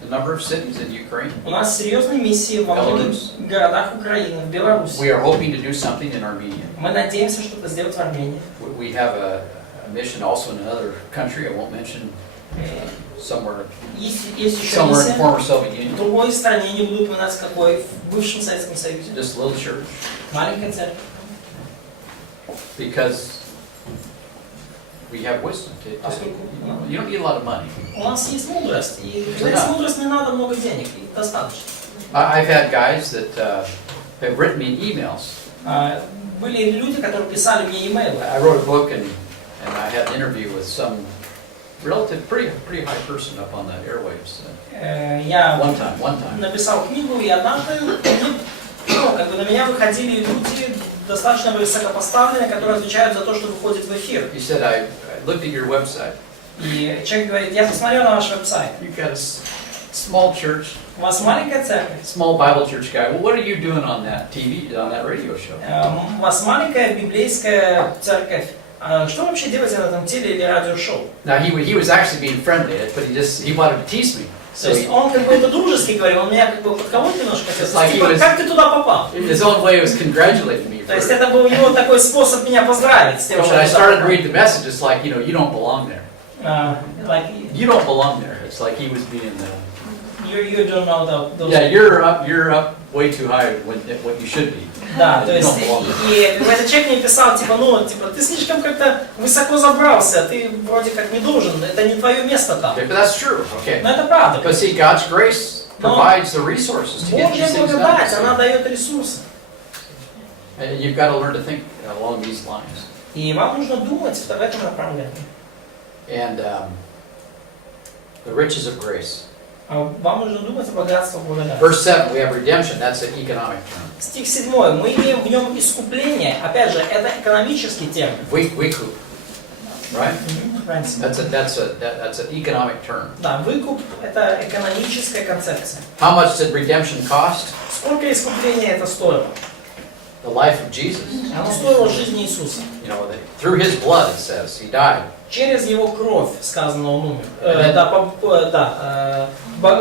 a number of cities in Ukraine. У нас серьезные миссии во многих городах Украины, в Беларуси. We are hoping to do something in Armenia. Мы надеемся что-то сделать в Армении. We have a mission also in another country. I won't mention somewhere Есть еще in миссия former Soviet в Union. другой стране, не буду упоминать какой, в бывшем Советском Союзе. Just a little church, Маленькая церковь. because we have wisdom. You don't need a lot of money. У нас есть мудрость, и когда есть мудрость, не надо много денег, и достаточно. I've had guys that have written me emails. Были люди, которые писали мне имейлы. I wrote a book and I had an interview with some pretty high person up on the airwaves. Я One time. написал книгу, и однажды на меня выходили люди достаточно высокопоставленные, которые отвечают за то, что выходит в эфир. He said, I looked at your website. И человек говорит: я посмотрел на ваш веб-сайт. You've got a small church, У вас маленькая церковь. small Bible church guy. Well, what are you doing on that TV, on that radio show? У вас маленькая библейская церковь. Что вы вообще делаете на этом теле или радиошоу? Now he was actually being friendly, but he wanted to tease me. То есть он как бы это дружески говорил, он меня как бы подколоть немножко хотел. Like Типа, как ты туда попал? His own way was congratulating me. То есть это был его такой способ меня поздравить с тем, When что I я started to туда read the message, it's like, you don't belong there. попал. You don't belong there. It's like he was being You don't know those. yeah, you're up way too high what you should be. Да, то You есть don't belong there. и этот человек мне писал, типа, ты слишком как-то высоко забрался, ты вроде как не должен, это не твое место там. Okay, but that's true. Okay. Но это правда. But see, God's grace provides the resources to get Божья these things благодать, она done. дает ресурсы. And you've got to learn to think along these lines. И вам нужно думать в этом направлении. And the riches of grace. Вам нужно думать о богатстве благодати. Verse 7, we have redemption. That's an economic term. Стих 7. Мы имеем в нем искупление. Опять же, это экономический термин. Выкуп. Right? Раньше. That's an economic term. Да, выкуп – это экономическая концепция. How much did redemption cost? Сколько искупления это стоило? The life of Jesus. Оно стоило жизни Иисуса. Through His blood, it says, He died. Через Его кровь, сказано, он умер.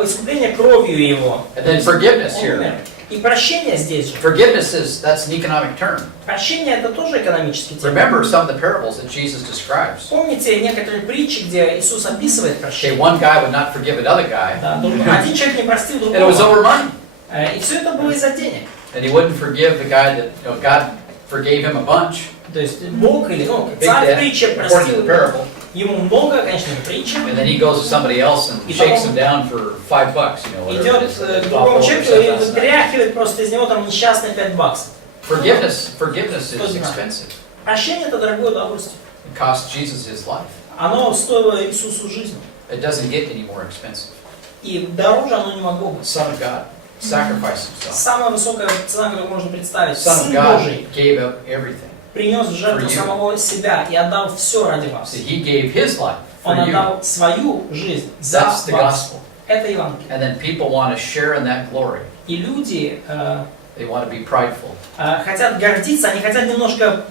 Искупление кровью Его. And then forgiveness Он умер. here. И прощение здесь же. Forgiveness that's an economic term. Прощение – это тоже экономический термин. Remember some of the parables that Jesus describes. Помните некоторые притчи, где Иисус описывает Okay, прощение? one guy would not forgive another guy, Да, один человек не простил and it was другого. over money. И все это было из-за денег. And he wouldn't forgive the guy that God forgave him a bunch. То есть Бог или Big царь debt, притчи according to простил the parable. ему много, конечно, притчи. And then he goes to somebody else and shakes him down for $5, whatever Идет it is. к другому человеку и вытряхивает просто из него там несчастные $5. Forgiveness is expensive. Прощение – это дорогое удовольствие. It cost Jesus his life. Оно стоило Иисусу жизни. It doesn't get any more expensive. И дороже оно не могло быть. Son of God sacrificed himself. Самая высокая цена, которую можно представить. Son of Сын God Божий gave up everything. принес в жертву For you. самого себя и отдал все ради вас. See, he gave his life Он for you. отдал свою жизнь за That's the вас. gospel. Это Евангелие. And then people want to share in that glory. И люди They want to be prideful. хотят гордиться, они хотят немножко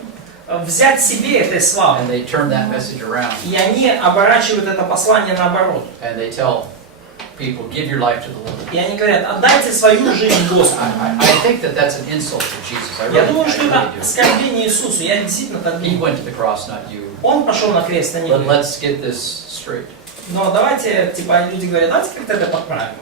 взять себе этой славы. And they turn that message around. И они оборачивают это послание наоборот. And they tell people, give your life to the Lord. И они говорят: отдайте свою жизнь Господу. I think that's an insult to Jesus. I Я really, думаю, I что это really do. оскорбление Иисусу. Я действительно так He думаю. went to the cross, not you. Он пошел на крест, а не But вы. let's get this straight. Но давайте, люди говорят, давайте как-то это подправим.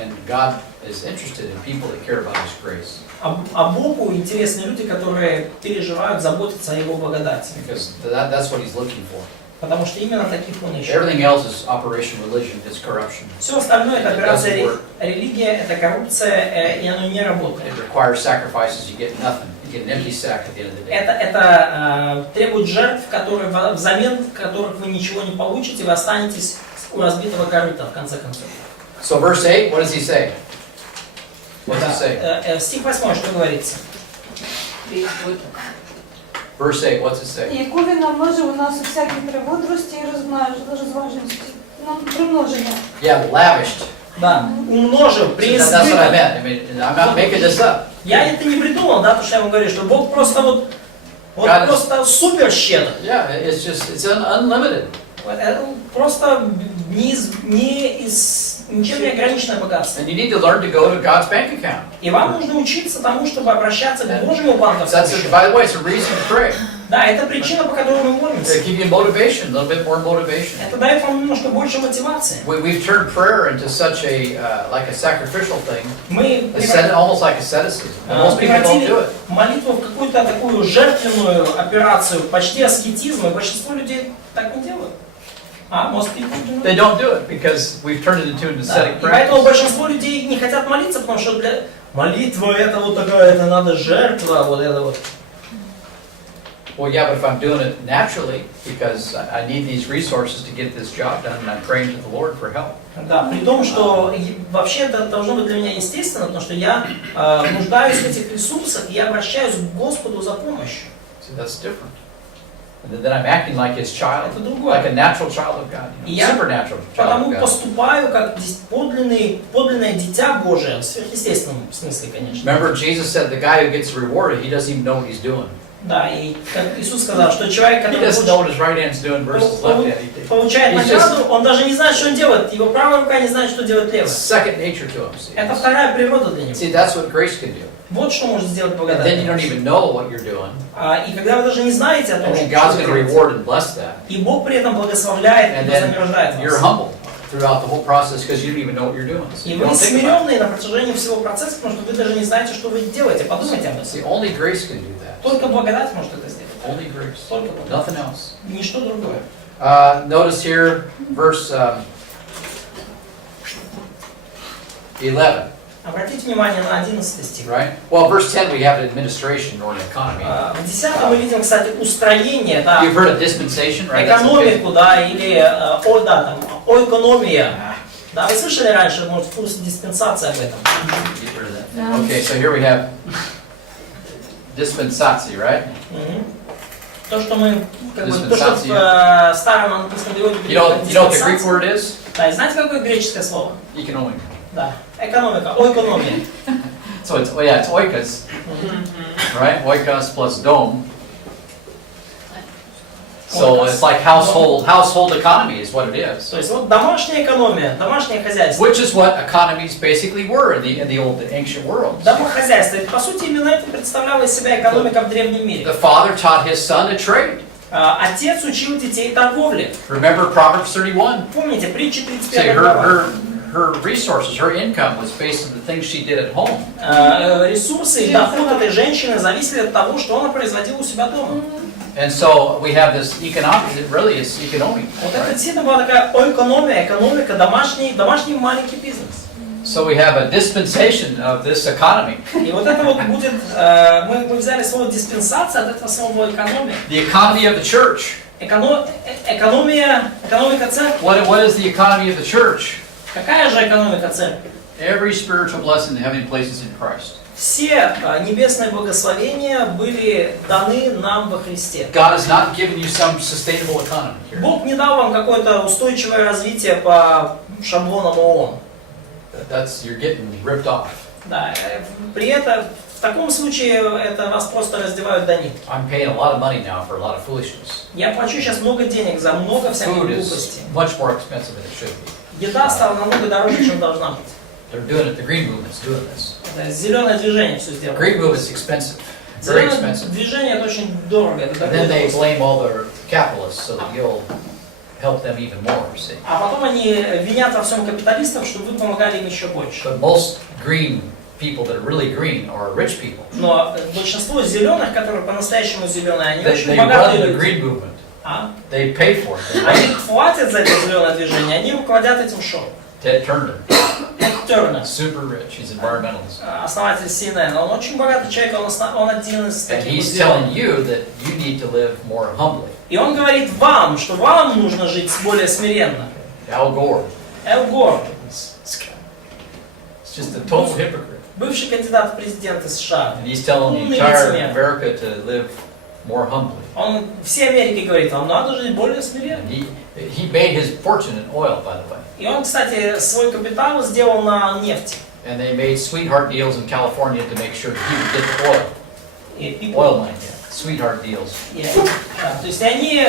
And God is interested in people that care about His grace. А Богу интересны люди, которые переживают, заботятся о Его благодати. Because that's what He's looking for. Потому что именно таких он ищет. Everything else is operation religion, it's corruption. Все остальное это It операция doesn't work. религия, это коррупция, и оно не работает. It requires sacrifices, you get nothing. You get an empty sack at the end of the day. Это требует жертв, которые, взамен которых вы ничего не получите, вы останетесь у разбитого корыта, в конце концов. So verse 8, what does he say? What does he say? Стих 8, что говорится? Verse 8, what's it say? Яку він намножив у нас у всякій премудрості і розважності. Нам примноження. Yeah, lavished. Да, умножил, That's what I преизбыток. meant. I mean, I'm not making this up. Я это не придумал, да, то, что я вам говорю, что Бог просто вот God is- просто супер щедр. Yeah, it's just, it's unlimited. Это просто ничем не ограниченное богатство. And you need to learn to go to God's bank account. И вам нужно учиться тому, чтобы обращаться к Божьему банковскому That's, счету. by the way, it's a reason to pray. Да, это причина, по которой мы To молимся. give you motivation, a little bit more motivation. Это дает вам немножко больше мотивации. We've turned prayer into such a, like a sacrificial thing, Мы almost like asceticism. And most people don't do превратили it. молитву в какую-то такую жертвенную операцию, почти аскетизм, и большинство людей так не делают. Most people do not. They don't do it because we've turned it into an Да, ascetic и поэтому practice. большинство людей не хотят молиться, потому что для молитвы это вот такая, это надо жертва, вот это вот. Well, yeah, but if I'm doing it naturally, because I need these resources to get this job done, and I'm praying to the Lord for help. Да, при том, что вообще это должно быть для меня естественно, потому что я нуждаюсь в этих ресурсах, и я обращаюсь к Господу за помощью. See, that's different. And then I'm acting like His child, Это другое. like a natural child of God, И я supernatural child потому of God. поступаю как подлинное дитя Божие, в сверхъестественном смысле, конечно. Remember, Jesus said the guy who gets rewarded, he doesn't even know what he's doing. Да, и как Иисус сказал, что человек, He который doesn't know what his right hand's doing versus left hand. получает He's награду, он даже не знает, что он делает. Его правая рука не знает, что делает It's левая. second nature to him. See? Это вторая природа для него. See, that's what grace can do. Вот что может сделать And then you don't благодать. even know what you're doing. И когда вы даже не знаете о том, And что then God's вы going to делаете, reward and bless that. и Бог при этом благословляет And и then вознаграждает you're вас. humble throughout the whole process because you don't even know what you're doing. So И you вы don't think about it. смиренные на протяжении всего процесса, потому что вы даже не знаете, что вы делаете. Подумайте об этом. See, only grace can do that. Только благодать может это сделать. Only grace. Только благодать. Nothing else. Ничто другое. Notice here, verse 11, Обратите внимание на 11 стих. right? Well, verse 10, we have an administration or an economy. В 10 мы видим, кстати, устроение, да, You've heard of dispensation, right? That's okay. экономику, да, или экономия. Да, вы слышали раньше, может, в курсе диспенсации об этом? Get rid of that. Okay, so here we have dispensatio, right? Мгм. То, что мы, как бы, то, что в Диспенсация. старом английском переводе You переводят know как what the Greek диспенсация. word is? Да, и знаете, какое греческое слово? Economic. Да, экономика, экономия. So it's, well, yeah, it's oikos, right? Oikos plus dome. So Oikos. it's like household economy is what it is. То есть вот домашняя экономия, домашнее хозяйство. Which is what economies basically were in the old ancient world. Домохозяйство. И, по сути, именно это представляла из себя экономика в древнем мире. The father taught his son to trade. Отец учил детей торговле. Remember Proverbs 31? Помните, притча See, 31 глава. her resources, her income was based on the things she did at home. Ресурсы и доход этой женщины зависели от того, что она производила у себя дома. And so we have this economic, it really is economic. Вот это действительно была такая экономика, домашний маленький бизнес. So we have a dispensation of this economy. И вот это вот будет, мы взяли слово диспенсация от этого слова экономия. The economy of the church. Экономика церкви. What is the economy of the church? Какая же экономика церкви? Every spiritual blessing in heavenly places in Christ. Все небесные благословения были даны нам во Христе. God has not given you some sustainable economy here. Бог не дал вам какое-то устойчивое развитие по шаблонам ООН. You're getting ripped off. Да, при этом в таком случае это вас просто раздевают до нитки. I'm paying a lot of money now for a lot of foolishness. Я плачу сейчас много денег за много всяких Food глупостей. is much more expensive than it should be. Еда стала намного дороже, чем должна быть. They're doing it. The green movement's doing this. Это зеленое движение все The сделало. green movement is expensive, very Зеленое expensive. движение это очень дорого. Это And then they дорого. blame all the capitalists so that you'll help them even more. See, А потом они винят во всем капиталистов, что вы помогали им еще больше. but most green people that are really green are rich people. Но большинство зеленых, которые по-настоящему зеленые, они They очень run богатые the люди. green movement. А? They pay for it. Они платят за это зеленое движение, они руководят этим шоу. Ted Turner, Эд Тернер, super rich. He's an environmentalist. основатель CNN, он очень богатый человек, он один из And таких he's вот telling you that you need to live more humbly. И он говорит вам, что вам нужно жить более смиренно. Al Gore, Эл Гор, it's just a total hypocrite. бывший кандидат в президенты США, And he's telling the Умный entire лицемер. America to live more humbly. он всей Америке говорит, вам надо жить более смиренно. And he made his fortune in oil, by the way. И он, кстати, свой капитал сделал на нефти. And they made sweetheart deals in California to make sure he would get the oil. И Oil money, yeah. Sweetheart deals. Да, то есть они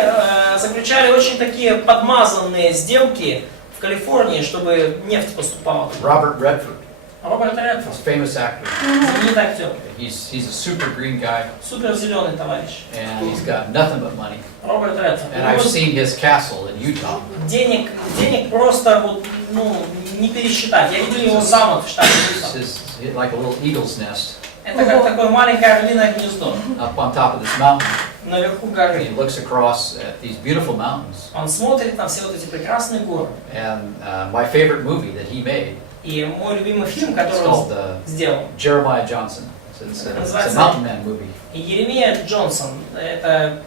заключали очень такие подмазанные сделки в Калифорнии, чтобы нефть поступала. Robert Redford, Роберт he's Редфорд, a famous actor. знаменитый актер, He's a super green guy, супер зеленый товарищ. and he's got nothing but money. Роберт Редфорд. And I've seen his castle in Utah. Денег просто вот, не пересчитать. Я видел его замок в штате It's Юта. just like a little eagle's nest Это как такое маленькое орлиное гнездо up on top of this mountain. наверху And горы. he looks across at these beautiful mountains. Он смотрит на все вот эти прекрасные горы. And my favorite movie that he made, И мой любимый фильм, it's который called он сделал, Jeremiah Johnson. It's a mountain man movie. и Еремия Джонсон, это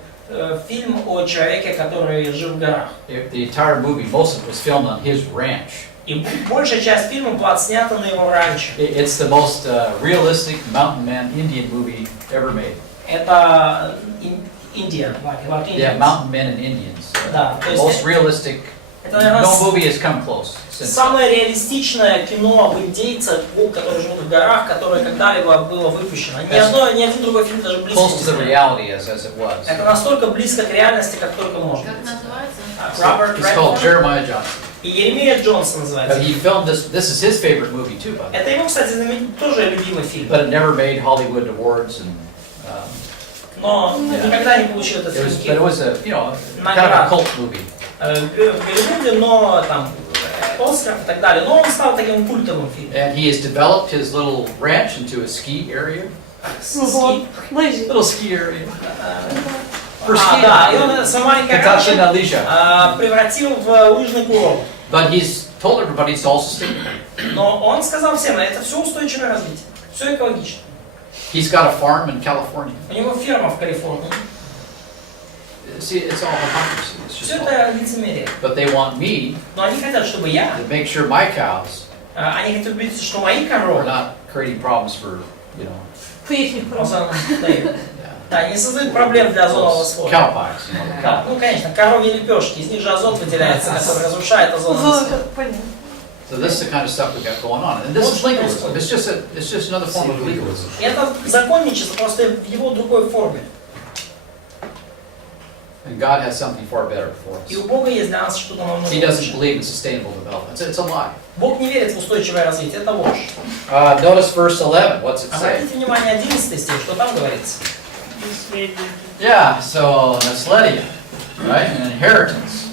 фильм о человеке, который жил в горах. The entire movie, most of it was filmed on his ranch. И большая часть фильма была снята на его ранчо. It's the most realistic mountain man Indian movie ever made. Это Индия, about Yeah, Indians. mountain men and Indians. Да, то The есть most realistic. это, наверное, No movie has come close since. самое реалистичное кино об индейцах, которые живут в горах, которое когда-либо было выпущено. Ни один другой фильм даже близко Close не to the стоит. reality as it was. Это настолько близко к реальности, как только может Как быть. называется? Роберт It's called Редфорд Jeremiah Johnson. и Еремия Джонсон But называется. he filmed this. This is his favorite movie too, by the way. Это его, кстати, тоже любимый фильм. But it never made Hollywood awards, and Но никогда не получил этот it was. фильм But it was a kind of a cult movie. в Голливуде, но там Оскар и так далее. Но он стал таким культовым фильмом. And he has developed his little ranch into a ski area. Ого, лыжи. Little ski area. For Да, и skiing. он свое маленькое Кататься на ранчо лыжах. превратил в лыжный курорт. But he's told everybody it's all sustainable. Но он сказал всем, это все устойчивое развитие, все экологично. He's got a farm in California. У него ферма в Калифорнии. See, it's all hypocrisy. It's just Все all. это лицемерие. But they want me Но они хотят, чтобы я, to make sure my cows они хотят убедиться, что мои are коровы, not creating problems for, Их просто. да, не создают проблем для озонового слоя. cow pies. Да, ну, конечно, коровьи лепешки, из них же азот выделяется, который разрушает озоновый слой. Понятно. So this is the kind of stuff we got going on, and this is legalism. It's just another form of legalism. И это законничество, просто в его другой форме. And God has something far better for И us. у Бога есть для нас что-то намного He doesn't лучше. believe in sustainable development. It's a lie. Бог не верит в устойчивое развитие, это ложь. Notice verse 11. What's it say? Обратите внимание, 11 стих, что там говорится. Yeah, so nasledium, right? An inheritance.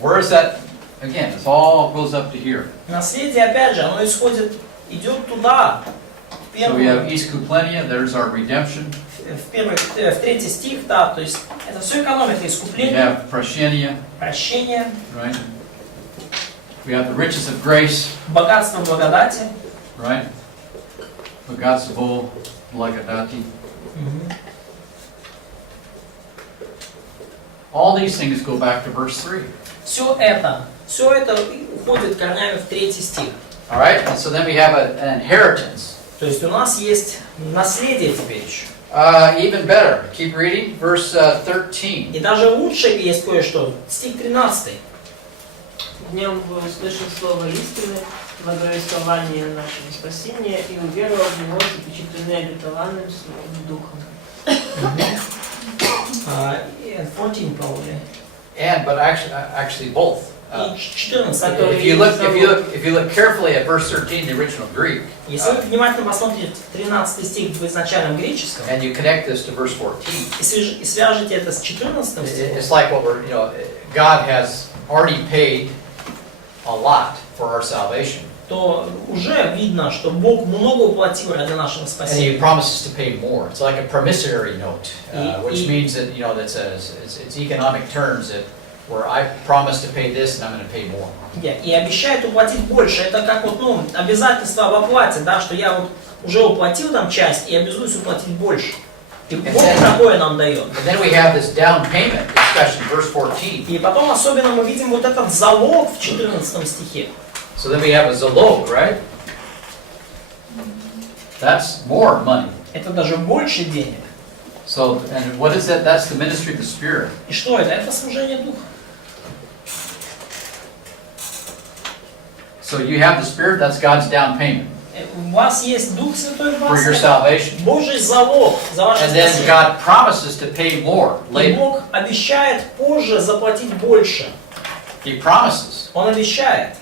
Where is that? Again, it all goes up to here. Наследие, опять же, оно идет туда. So we have East Kuplenia, there's our redemption. В третий стих, да, то есть это все экономика, We искупление, have Prashenia, прощение, right? We have the riches of grace, богатство благодати. right? Bogatstvo blagodati. All these things go back to verse 3. Все это уходит корнями в третий стих. All right, and so then we have an inheritance. То есть у нас есть наследие теперь еще. Even better, keep reading, verse 13. И даже лучше есть кое-что. Стих 13. Днем вы услышим слово истины, благовествование нашего спасения, и уверовав в него, запечатлены обетованным Словом Духом. 14 probably. But actually both. И 14. If you look carefully at verse 13, the original Greek, Если вы внимательно посмотрите 13 стих в изначальном греческом, and you connect this to verse 14, и свяжете это с 14 стихом, it's like what God has already paid a lot for our salvation. то уже видно, что Бог много уплатил ради нашего And He спасения. promises to pay more. It's like a promissory note, which Y- means that, that's it's economic terms that where I promise to pay this and I'm going to pay more. И обещает уплатить больше. Это как вот, обязательство об оплате, да, что я вот уже уплатил там часть и обязуюсь уплатить больше. И Бог такое нам дает. And then we have this down payment discussion, verse 14. И потом особенно мы видим вот этот залог в 14 стихе. So then we have a zalog, right? That's more money. Это даже больше денег. So, and what is that? That's the ministry of the Spirit. И что это? Это служение Духа. So you have the Spirit, that's God's down payment У вас есть Дух Святой в for вас. your salvation. Божий залог за ваше And then спасение. God promises to pay more И later. Бог обещает позже заплатить больше. He promises. Он обещает.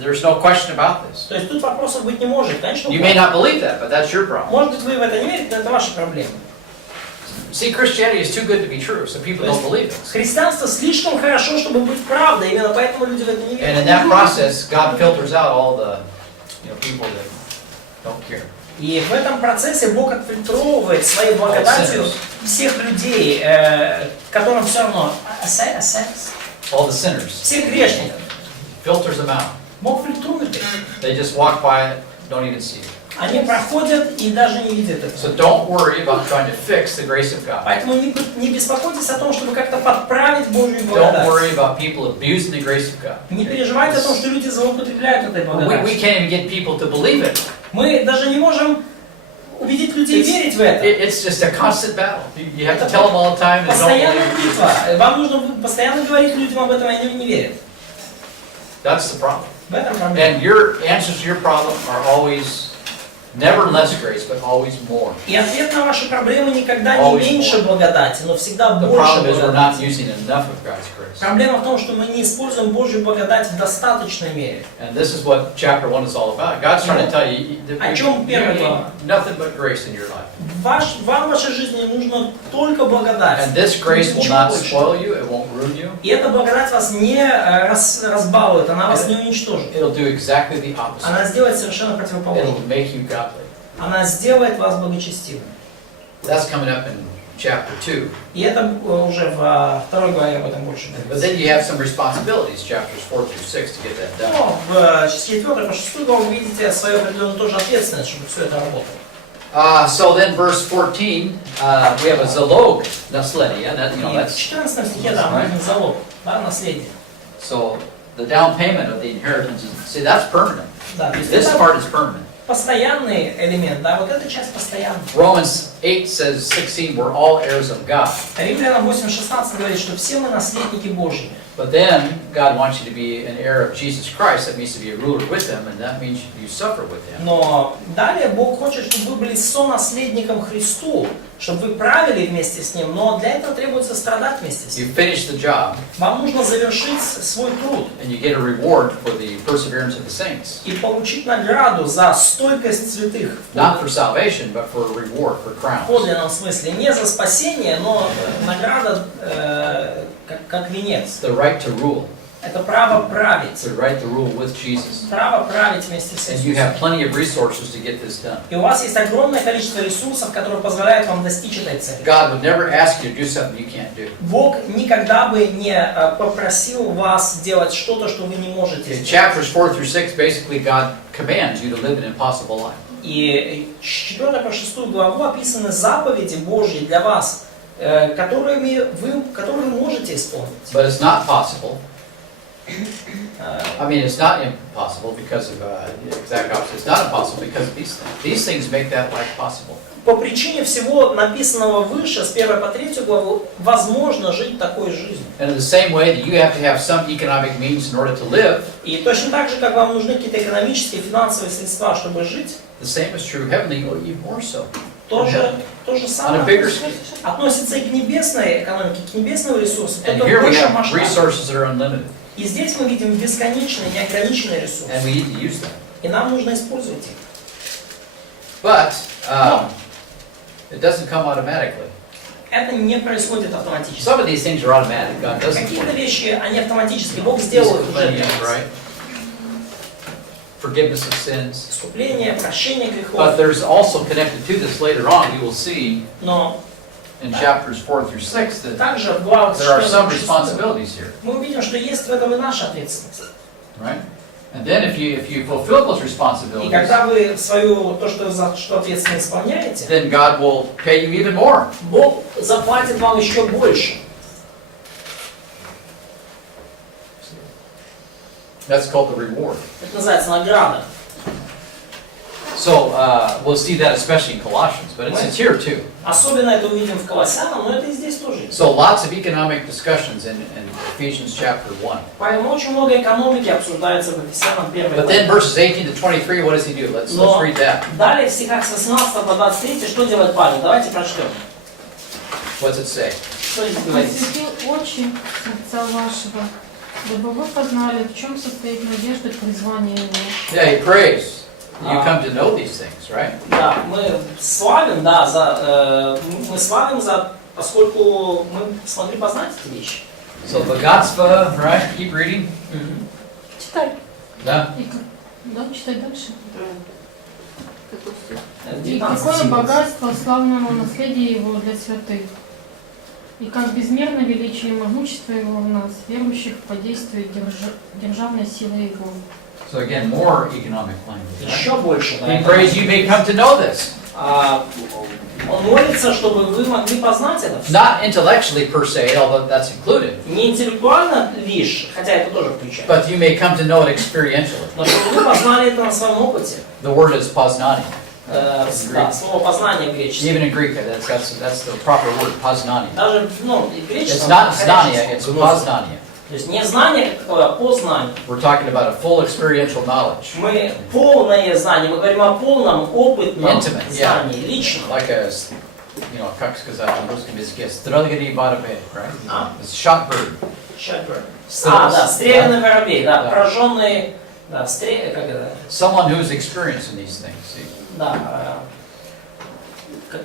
There's no question about this. То есть тут вопросов быть не может. Конечно, You may not believe that, but that's your problem. может быть, вы в это не верите, но это ваша проблема. See, Christianity is too good to be true, so people don't believe it. Христианство слишком хорошо, чтобы быть правдой. Именно поэтому люди в это не And in верят. that process, God filters out all the people that don't care. И в этом процессе Бог отфильтровывает своей благодатью всех людей, которым все равно. All the sinners. Всех грешников. Filters them out. Бог фильтрует их. They just walk by it, don't even see it. Они проходят и даже не видят So этого. don't worry about trying to fix the grace of God. Поэтому не беспокойтесь о том, чтобы как-то подправить Божью Don't благодать. worry about people abusing the grace of God. Не переживайте о том, что люди злоупотребляют этой We благодатью. can't even get people to believe it. Мы даже не можем убедить людей верить в это. It's just a constant battle. You have to tell them all the time and don't Постоянная believe it. битва. Вам нужно постоянно говорить людям об этом, и они не верят. That's the problem. В этом проблема. And your answers to your problem are always never less grace, but always more. И ответ на ваши проблемы никогда не Always меньше more. благодати, но всегда The больше problem is we're not благодати. using enough of God's grace. Проблема в том, что мы не используем Божью благодать в достаточной мере. And this is what chapter 1 is all about. God's trying to tell you that О you чем первая глава? need nothing but grace in your life. Вам в вашей жизни нужно только благодать. And this grace will Ничего not больше. spoil you, it won't ruin you. И эта благодать вас не разбалует, она вас не уничтожит. It'll do exactly the opposite. Она сделает совершенно противоположное. It'll make you godly. Она сделает вас благочестивым. That's coming up in chapter 2. И это уже во второй главе об этом больше But говорится. then you have some responsibilities, chapters 4 through 6, to get that done. Но в 4 по 6 главу вы видите свою определенную тоже ответственность, чтобы все это работало. So then verse 14, we have a zalog, nasledi, and that, И в that's, 14 стихе, да, мы видим залог, да, наследие. so the down payment of the inheritance, see, that's permanent. Да, то есть This это part is permanent. постоянный элемент, да, вот эта часть постоянная. Romans 8 says, 16, we're all heirs of God. Римлянам 8:16 говорит, что все мы наследники Божьи. But then God wants you to be an heir of Jesus Christ. That means to be a ruler with Him, and that means you suffer with Him. Но далее Бог хочет, чтобы вы были сонаследником Христу, чтобы вы правили вместе с Ним, но для этого требуется страдать вместе с Ним. You finish the job, Вам нужно завершить свой труд and you get a reward for the perseverance of the saints. и получить награду за стойкость святых Not for salvation, but for a reward, for в crowns. подлинном смысле. Не за спасение, но награда как венец. The right to rule. Это право править. It's the right to rule with Jesus. Право править вместе с And you Иисусом. have plenty of resources to get this done. И у вас есть огромное количество ресурсов, которые позволяют вам достичь этой цели. God would never ask you to do something you can't do. Бог никогда бы не попросил вас делать что-то, что вы не можете In сделать. chapters 4 through 6, basically God commands you to live an impossible life. И с 4 по 6 главу описаны заповеди Божьи для вас, которые вы можете исполнить. But it's not possible. I mean, it's not impossible because of exact opposite. It's not impossible because of these things. These things make that life possible. По причине всего написанного выше, с 1 по 3 главу, возможно жить такой жизнью. And in the same way that you have to have some economic means in order to live, И точно так же, как вам нужны какие-то экономические, финансовые средства, чтобы жить, the same is true heavenly, or even more so. то же On a самое bigger scale. относится и к небесной экономике, к небесным ресурсам, And только here в we большем have масштабе. resources that are unlimited, И здесь мы видим бесконечные, неограниченные ресурсы. and we need to use them. И нам нужно использовать их. But it doesn't come automatically. Это не происходит автоматически. Some of these things are automatic. God does them for Какие-то you. вещи, они автоматически, Бог He's сделал их уже plenty для of, нас. right? forgiveness of sins. искупление, прощение грехов. But there's also connected to this later on, you will see Но in chapters 4 through 6 that также в главах there are some 4-6 responsibilities here, мы увидим, что есть в этом и наша ответственность. right? And then if you fulfill those И responsibilities, когда вы свою, то, что за что ответственно исполняете, then God will pay you even more. Бог заплатит вам еще больше. That's called the reward. Это называется награда. So we'll see that especially in Colossians, but it's here too. Особенно это увидим в Колоссянам, но это и здесь тоже есть. So lots of economic discussions in Ephesians chapter 1. Поэтому очень много экономики обсуждается в Ефесянам 1 But then verses 18 to 23, what does he do? Let's read that. Далее в стихах с 18 по 23 что делает Павел? Давайте прочтем. What's it say? Что здесь говорится? «Осветил очи сердца вашего, дабы вы познали, в чем состоит надежда призвания его». Yeah, he prays. You come to know these things, right? Да, мы славим, мы славим поскольку мы смогли познать эти вещи. So богатство, right? Keep reading. Читай. Да. Да, читай дальше. Это И 19 какое стих. богатство славного наследия его для святых, и как безмерно величие и могущество его в нас, верующих по действию державной силы его. So again, more economic language. Right? Еще больше. Да, He prays you may come to know this. Он молится, чтобы вы могли познать это. Not intellectually per se, although that's included. Не интеллектуально лишь, хотя это тоже включает. But you may come to know it experientially. Но чтобы вы познали это на своем опыте. The word is poznani. Да, слово познание греческое. Even in Greek, that's the proper word, poznani. Даже, и It's греческое. not znania, it's poznania. То есть не знание как таковое, а познание. We're talking about a full experiential knowledge. Мы полное знание, мы говорим о полном опытном Intimate, yeah. знании, личном. Like a, как сказать по-русски без стрелгари барабе, right? А? It's shot bird. Shepherd. Стрел- Да, стрелянный воробей, да, Да. пораженный, да, как это, Someone who's experienced in these things. See? да, как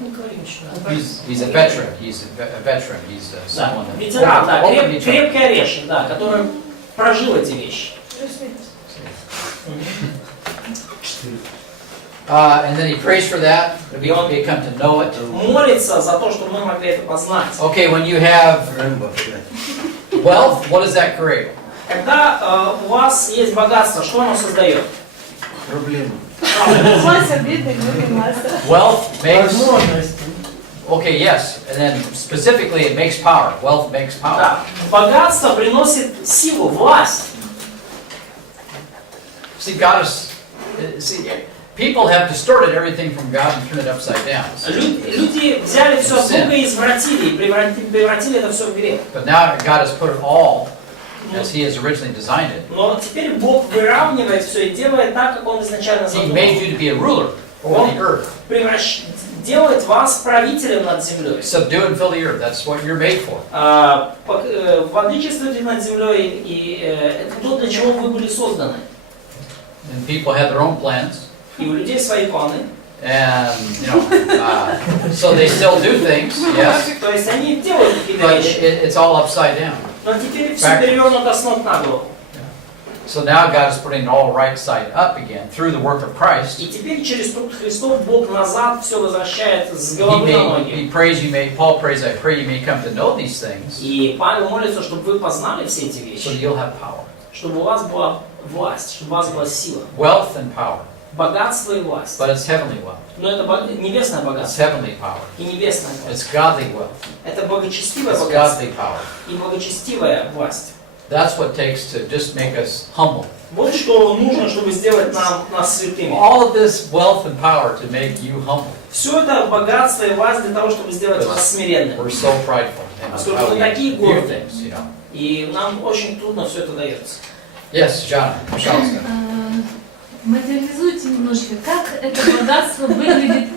мы говорим еще? Да? He's a veteran. He's a veteran. He's Да, someone that ветеран, да, openly tried. крепкий орешек, да, который прожил эти вещи. And then he prays for that, that we may come to know it. Молится за то, чтобы мы могли это познать. Okay, when you have wealth, what does that create? Когда у вас есть богатство, что оно создает? Проблема. Массер, бедный, любит Массер. Wealth makes, Возможности. okay, yes, and then specifically it makes power. Wealth makes power. Да. Богатство приносит силу, власть. See, God is, people have distorted everything from God and turned it upside down. Люди взяли все от Бога и извратили, и превратили это все в грех. But now God has put it all as He has originally designed it. Но теперь Бог выравнивает все и делает так, как Он изначально He задумал. made you to be a ruler over the earth. Делает вас правителем над землей. Subdue and fill the earth. That's what you're made for. Владычествуйте над землей, и это то, для чего вы были созданы. And people have their own plans. И у людей свои планы. And, so they still do things, yes, То есть они делают какие-то but вещи. it's all upside down. Но теперь все перевернуто с ног на голову. So now God is putting it all right side up again through the work of Christ. И теперь через труд Христов Бог назад все возвращает с головы на ноги. He prays, Paul prays, I pray you may come to know these things И Павел молится, чтобы вы познали все эти so that вещи, you'll have power. чтобы у вас была власть, чтобы у вас была сила, Wealth and power, богатство и власть. but it's heavenly wealth. Но это небесное It's богатство heavenly power. и небесная власть. It's godly wealth. Это благочестивое It's богатство godly power. и благочестивая власть. That's what it takes to just make us humble. Вот что нужно, чтобы сделать нас святыми. All of this wealth and power to make you humble. Все это богатство и власть для того, чтобы сделать вас смиренными. We're so prideful in Поскольку how мы we такие view гордые. things, you know. И нам очень трудно все это дается. Yes, John, пожалуйста. Материализуйте немножко, как это богатство выглядит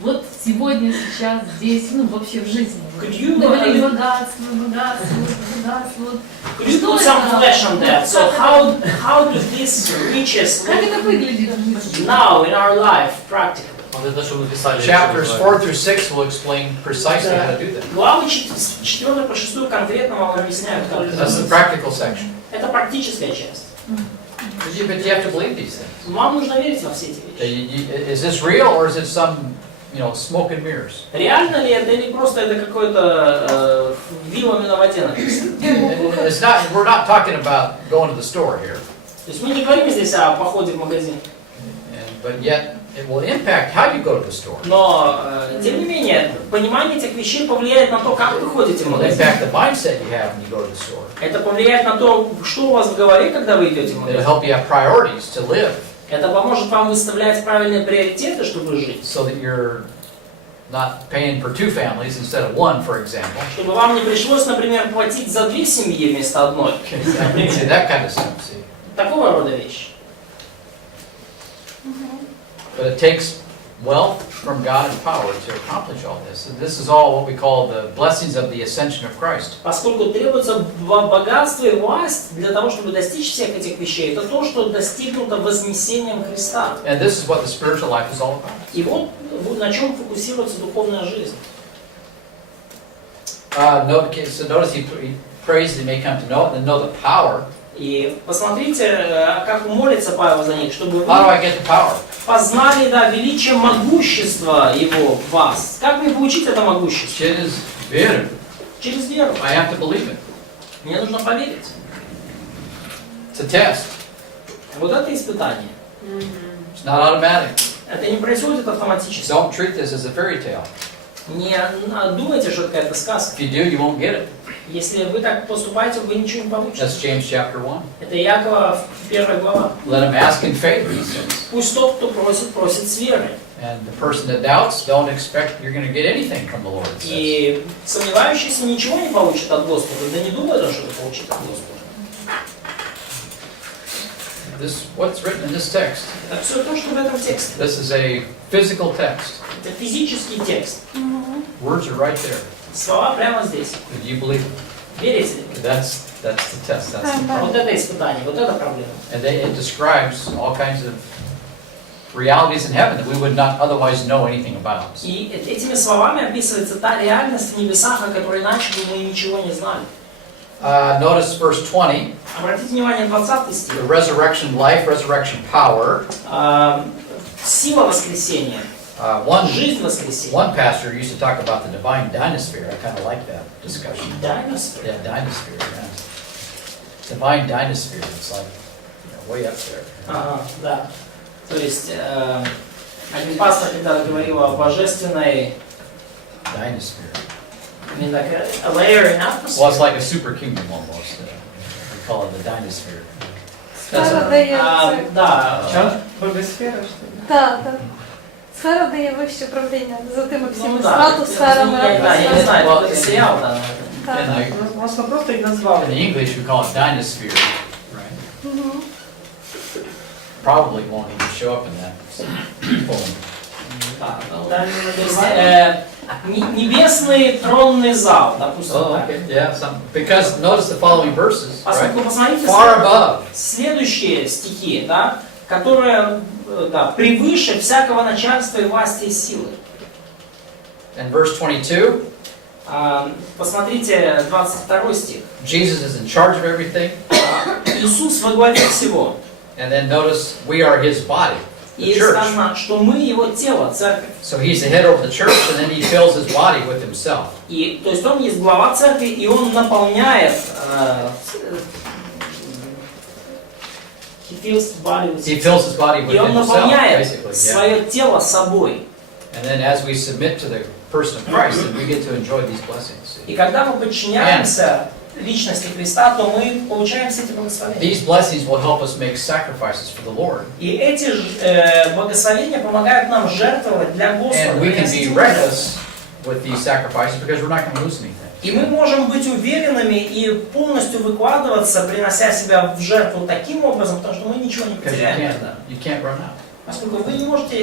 вот сегодня, сейчас, здесь, вообще в жизни. Could you Говорили богатство. Could you put some flesh on that? So how do these riches Как look это выглядит в жизни? now in our life practically? Вот это, что вы писали. Chapters 4 through 6 will explain precisely how to do that. Главы 4 по 6 конкретно вам объясняют, как это That's the делается. practical section. Это практическая часть. But you have to believe these things. Вам нужно верить во все эти вещи. Is this real or is it some, smoke and mirrors? Реально ли это или просто это какое-то вилами на воде написано? It's not. We're not talking about going to the store here. То есть мы не говорим здесь о походе в магазин. But yet, it will impact how you go to the store. Но, тем не менее, понимание этих вещей повлияет на то, как вы ходите в It will магазин. impact the mindset you have when you go to the store. Это повлияет на то, что у вас в голове, когда вы идете в It'll магазин. help you have priorities to live, Это поможет вам выставлять правильные приоритеты, чтобы жить. so that you're not paying for 2 families instead of 1, for example. Чтобы вам не пришлось, например, платить за 2 семьи вместо одной. See, that kind of stuff. See, Такого рода вещи. but it takes wealth from God and power to accomplish all this. And this is all what we call the blessings of the ascension of Christ. Поскольку требуется богатство и власть для того, чтобы достичь всех этих вещей, это то, что достигнуто вознесением Христа. And this is what the spiritual life is all about. И вот на чем фокусируется духовная жизнь. So notice he prays they may come to know it and know the power. И посмотрите, как молится Павел за них, чтобы вы How do I get the power? познали, величие могущества Его в вас. Как мне получить это могущество? Через веру. Через веру. I have to believe it. Мне нужно поверить. It's a test. Вот это испытание. It's not automatic. Это не происходит автоматически. Don't treat this as a fairy tale. Не думайте, что это какая-то сказка. If you do, you won't get it. Если вы так поступаете, вы ничего не получите. That's James chapter 1. Это Якова 1 глава. Let him ask in faith, he says. Пусть тот, кто просит, просит с верой. And the person that doubts, don't expect you're going to get anything from the Lord. It says. И сомневающийся ничего не получит от Господа. Да не думает, что это получит от Господа. What's written in this text? Это все то, что в этом тексте. This is a physical text. Это физический текст. Words are right there. Слова прямо здесь. Do you believe it? Верите ли? That's the test. That's the problem. Вот это испытание, вот это проблема. And it describes all kinds of realities in heaven that we would not otherwise know anything about. И этими словами описывается та реальность в небесах, о которой иначе бы мы ничего не знали. Notice verse 20. Обратите внимание, 20 стих. The resurrection life, resurrection power. Сила воскресения. Жизнь воскресения. One pastor used to talk about the divine dynasphere. I kind of like that discussion. Dynasphere. Yeah, dynasphere. Yeah. Divine dynasphere. It's like way up there. Да. То есть один пастор когда говорил о божественной Dynasphere. a layer in atmosphere. Well, it's like a super kingdom almost. We call it the dynasphere. Сфера дає це. Да. Богосфера, что ли? Так, так. Сфера дає вище правління за тими всіми Ну, да. стратосферами. Я не знаю, Well, это сериал, да. Так. Просто просто их назвал. In English, we call it dynasphere, right? Мгм. Probably won't even show up in that poem. Да, то есть, небесный тронный зал, допустим. Oh, так. okay. Yeah, because notice the following verses, Поскольку right? посмотрите Far above. следующие стихи, да, которые превыше всякого начальства и власти и силы. And verse 22, Посмотрите 22 стих. Jesus is in charge of everything. Иисус во главе всего. And then notice we are His body, the И church. сказано, что мы Его тело, церковь. So He's the head over the church, and then He fills His body with Himself. И, то есть Он есть глава церкви, и Он наполняет He fills his body with He fills His body И with Он Himself, наполняет basically. Yeah. свое тело собой. And then as we submit to the person of Christ, then we get to enjoy these blessings. И когда мы подчиняемся личности Христа, то мы получаем все эти благословения. These blessings will help us make sacrifices for the Lord. И эти благословения помогают нам жертвовать для Господа. And we can be reckless with these sacrifices because we're not going to lose anything. И мы можем быть уверенными и полностью выкладываться, принося себя в жертву таким образом, потому что мы ничего не Because потеряем тогда. you can't run out. Поскольку вы не можете,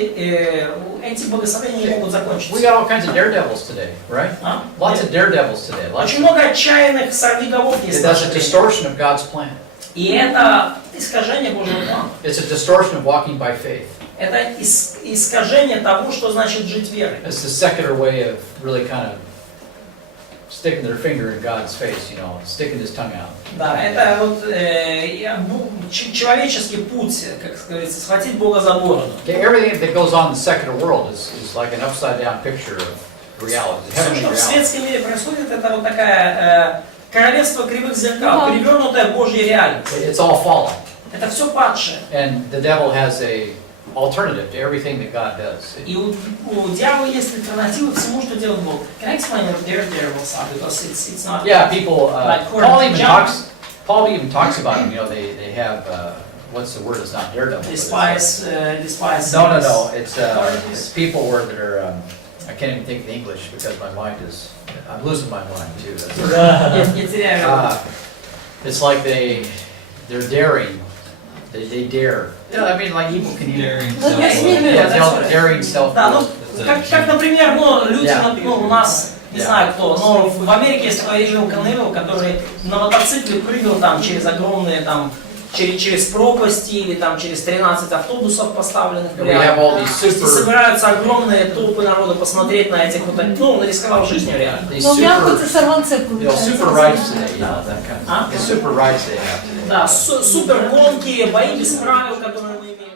эти благословения не могут закончиться. We got all kinds of daredevils today, right? Lots of daredevils today. Очень много отчаянных сорвиголов есть в That's a наше время. distortion of God's plan. И это искажение Божьего плана. It's a distortion of walking by faith. Это искажение того, что значит жить верой. It's the secular way of really kind of sticking their finger in God's face, you know, sticking his tongue out. Да, это вот человеческий путь, как говорится, схватить Бога за бороду. Okay, everything that goes on in the secular world is like an upside down picture of reality, Все, heavenly что в reality. светском мире происходит, это вот такая королевство кривых зеркал, перевернутая Божья реальность. It's all fallen. Это все падшее. And the devil has a alternative to everything that God does. И у дьявола есть альтернатива всему, что делает Бог. Can I explain what daredevil is? Because it's not... Yeah, people, Like Paul even talks about them, you know, they have, what's the word, it's not daredevil. but Despise. No, it's people that are, I can't even think of the English because my mind is, I'm losing my mind too. Не теряю. It's like they're daring, they dare. Yeah, I mean, like evil can Daring Вот я с ними. Yeah, daring self. Да, ну, как, например, ну, люди, ну, у нас, не знаю кто, но в Америке есть такой Эйджел Канневилл, который на мотоцикле прыгал там через огромные, там, через пропасти или там через 13 автобусов поставленных в реально. И собираются огромные толпы народа посмотреть на этих вот, ну, он рисковал жизнью реально. Но у меня хоть сорванцы Super rights today, you know, that kind of. Super rights they have today. Да, супер гонки, бои без правил, которые мы имеем.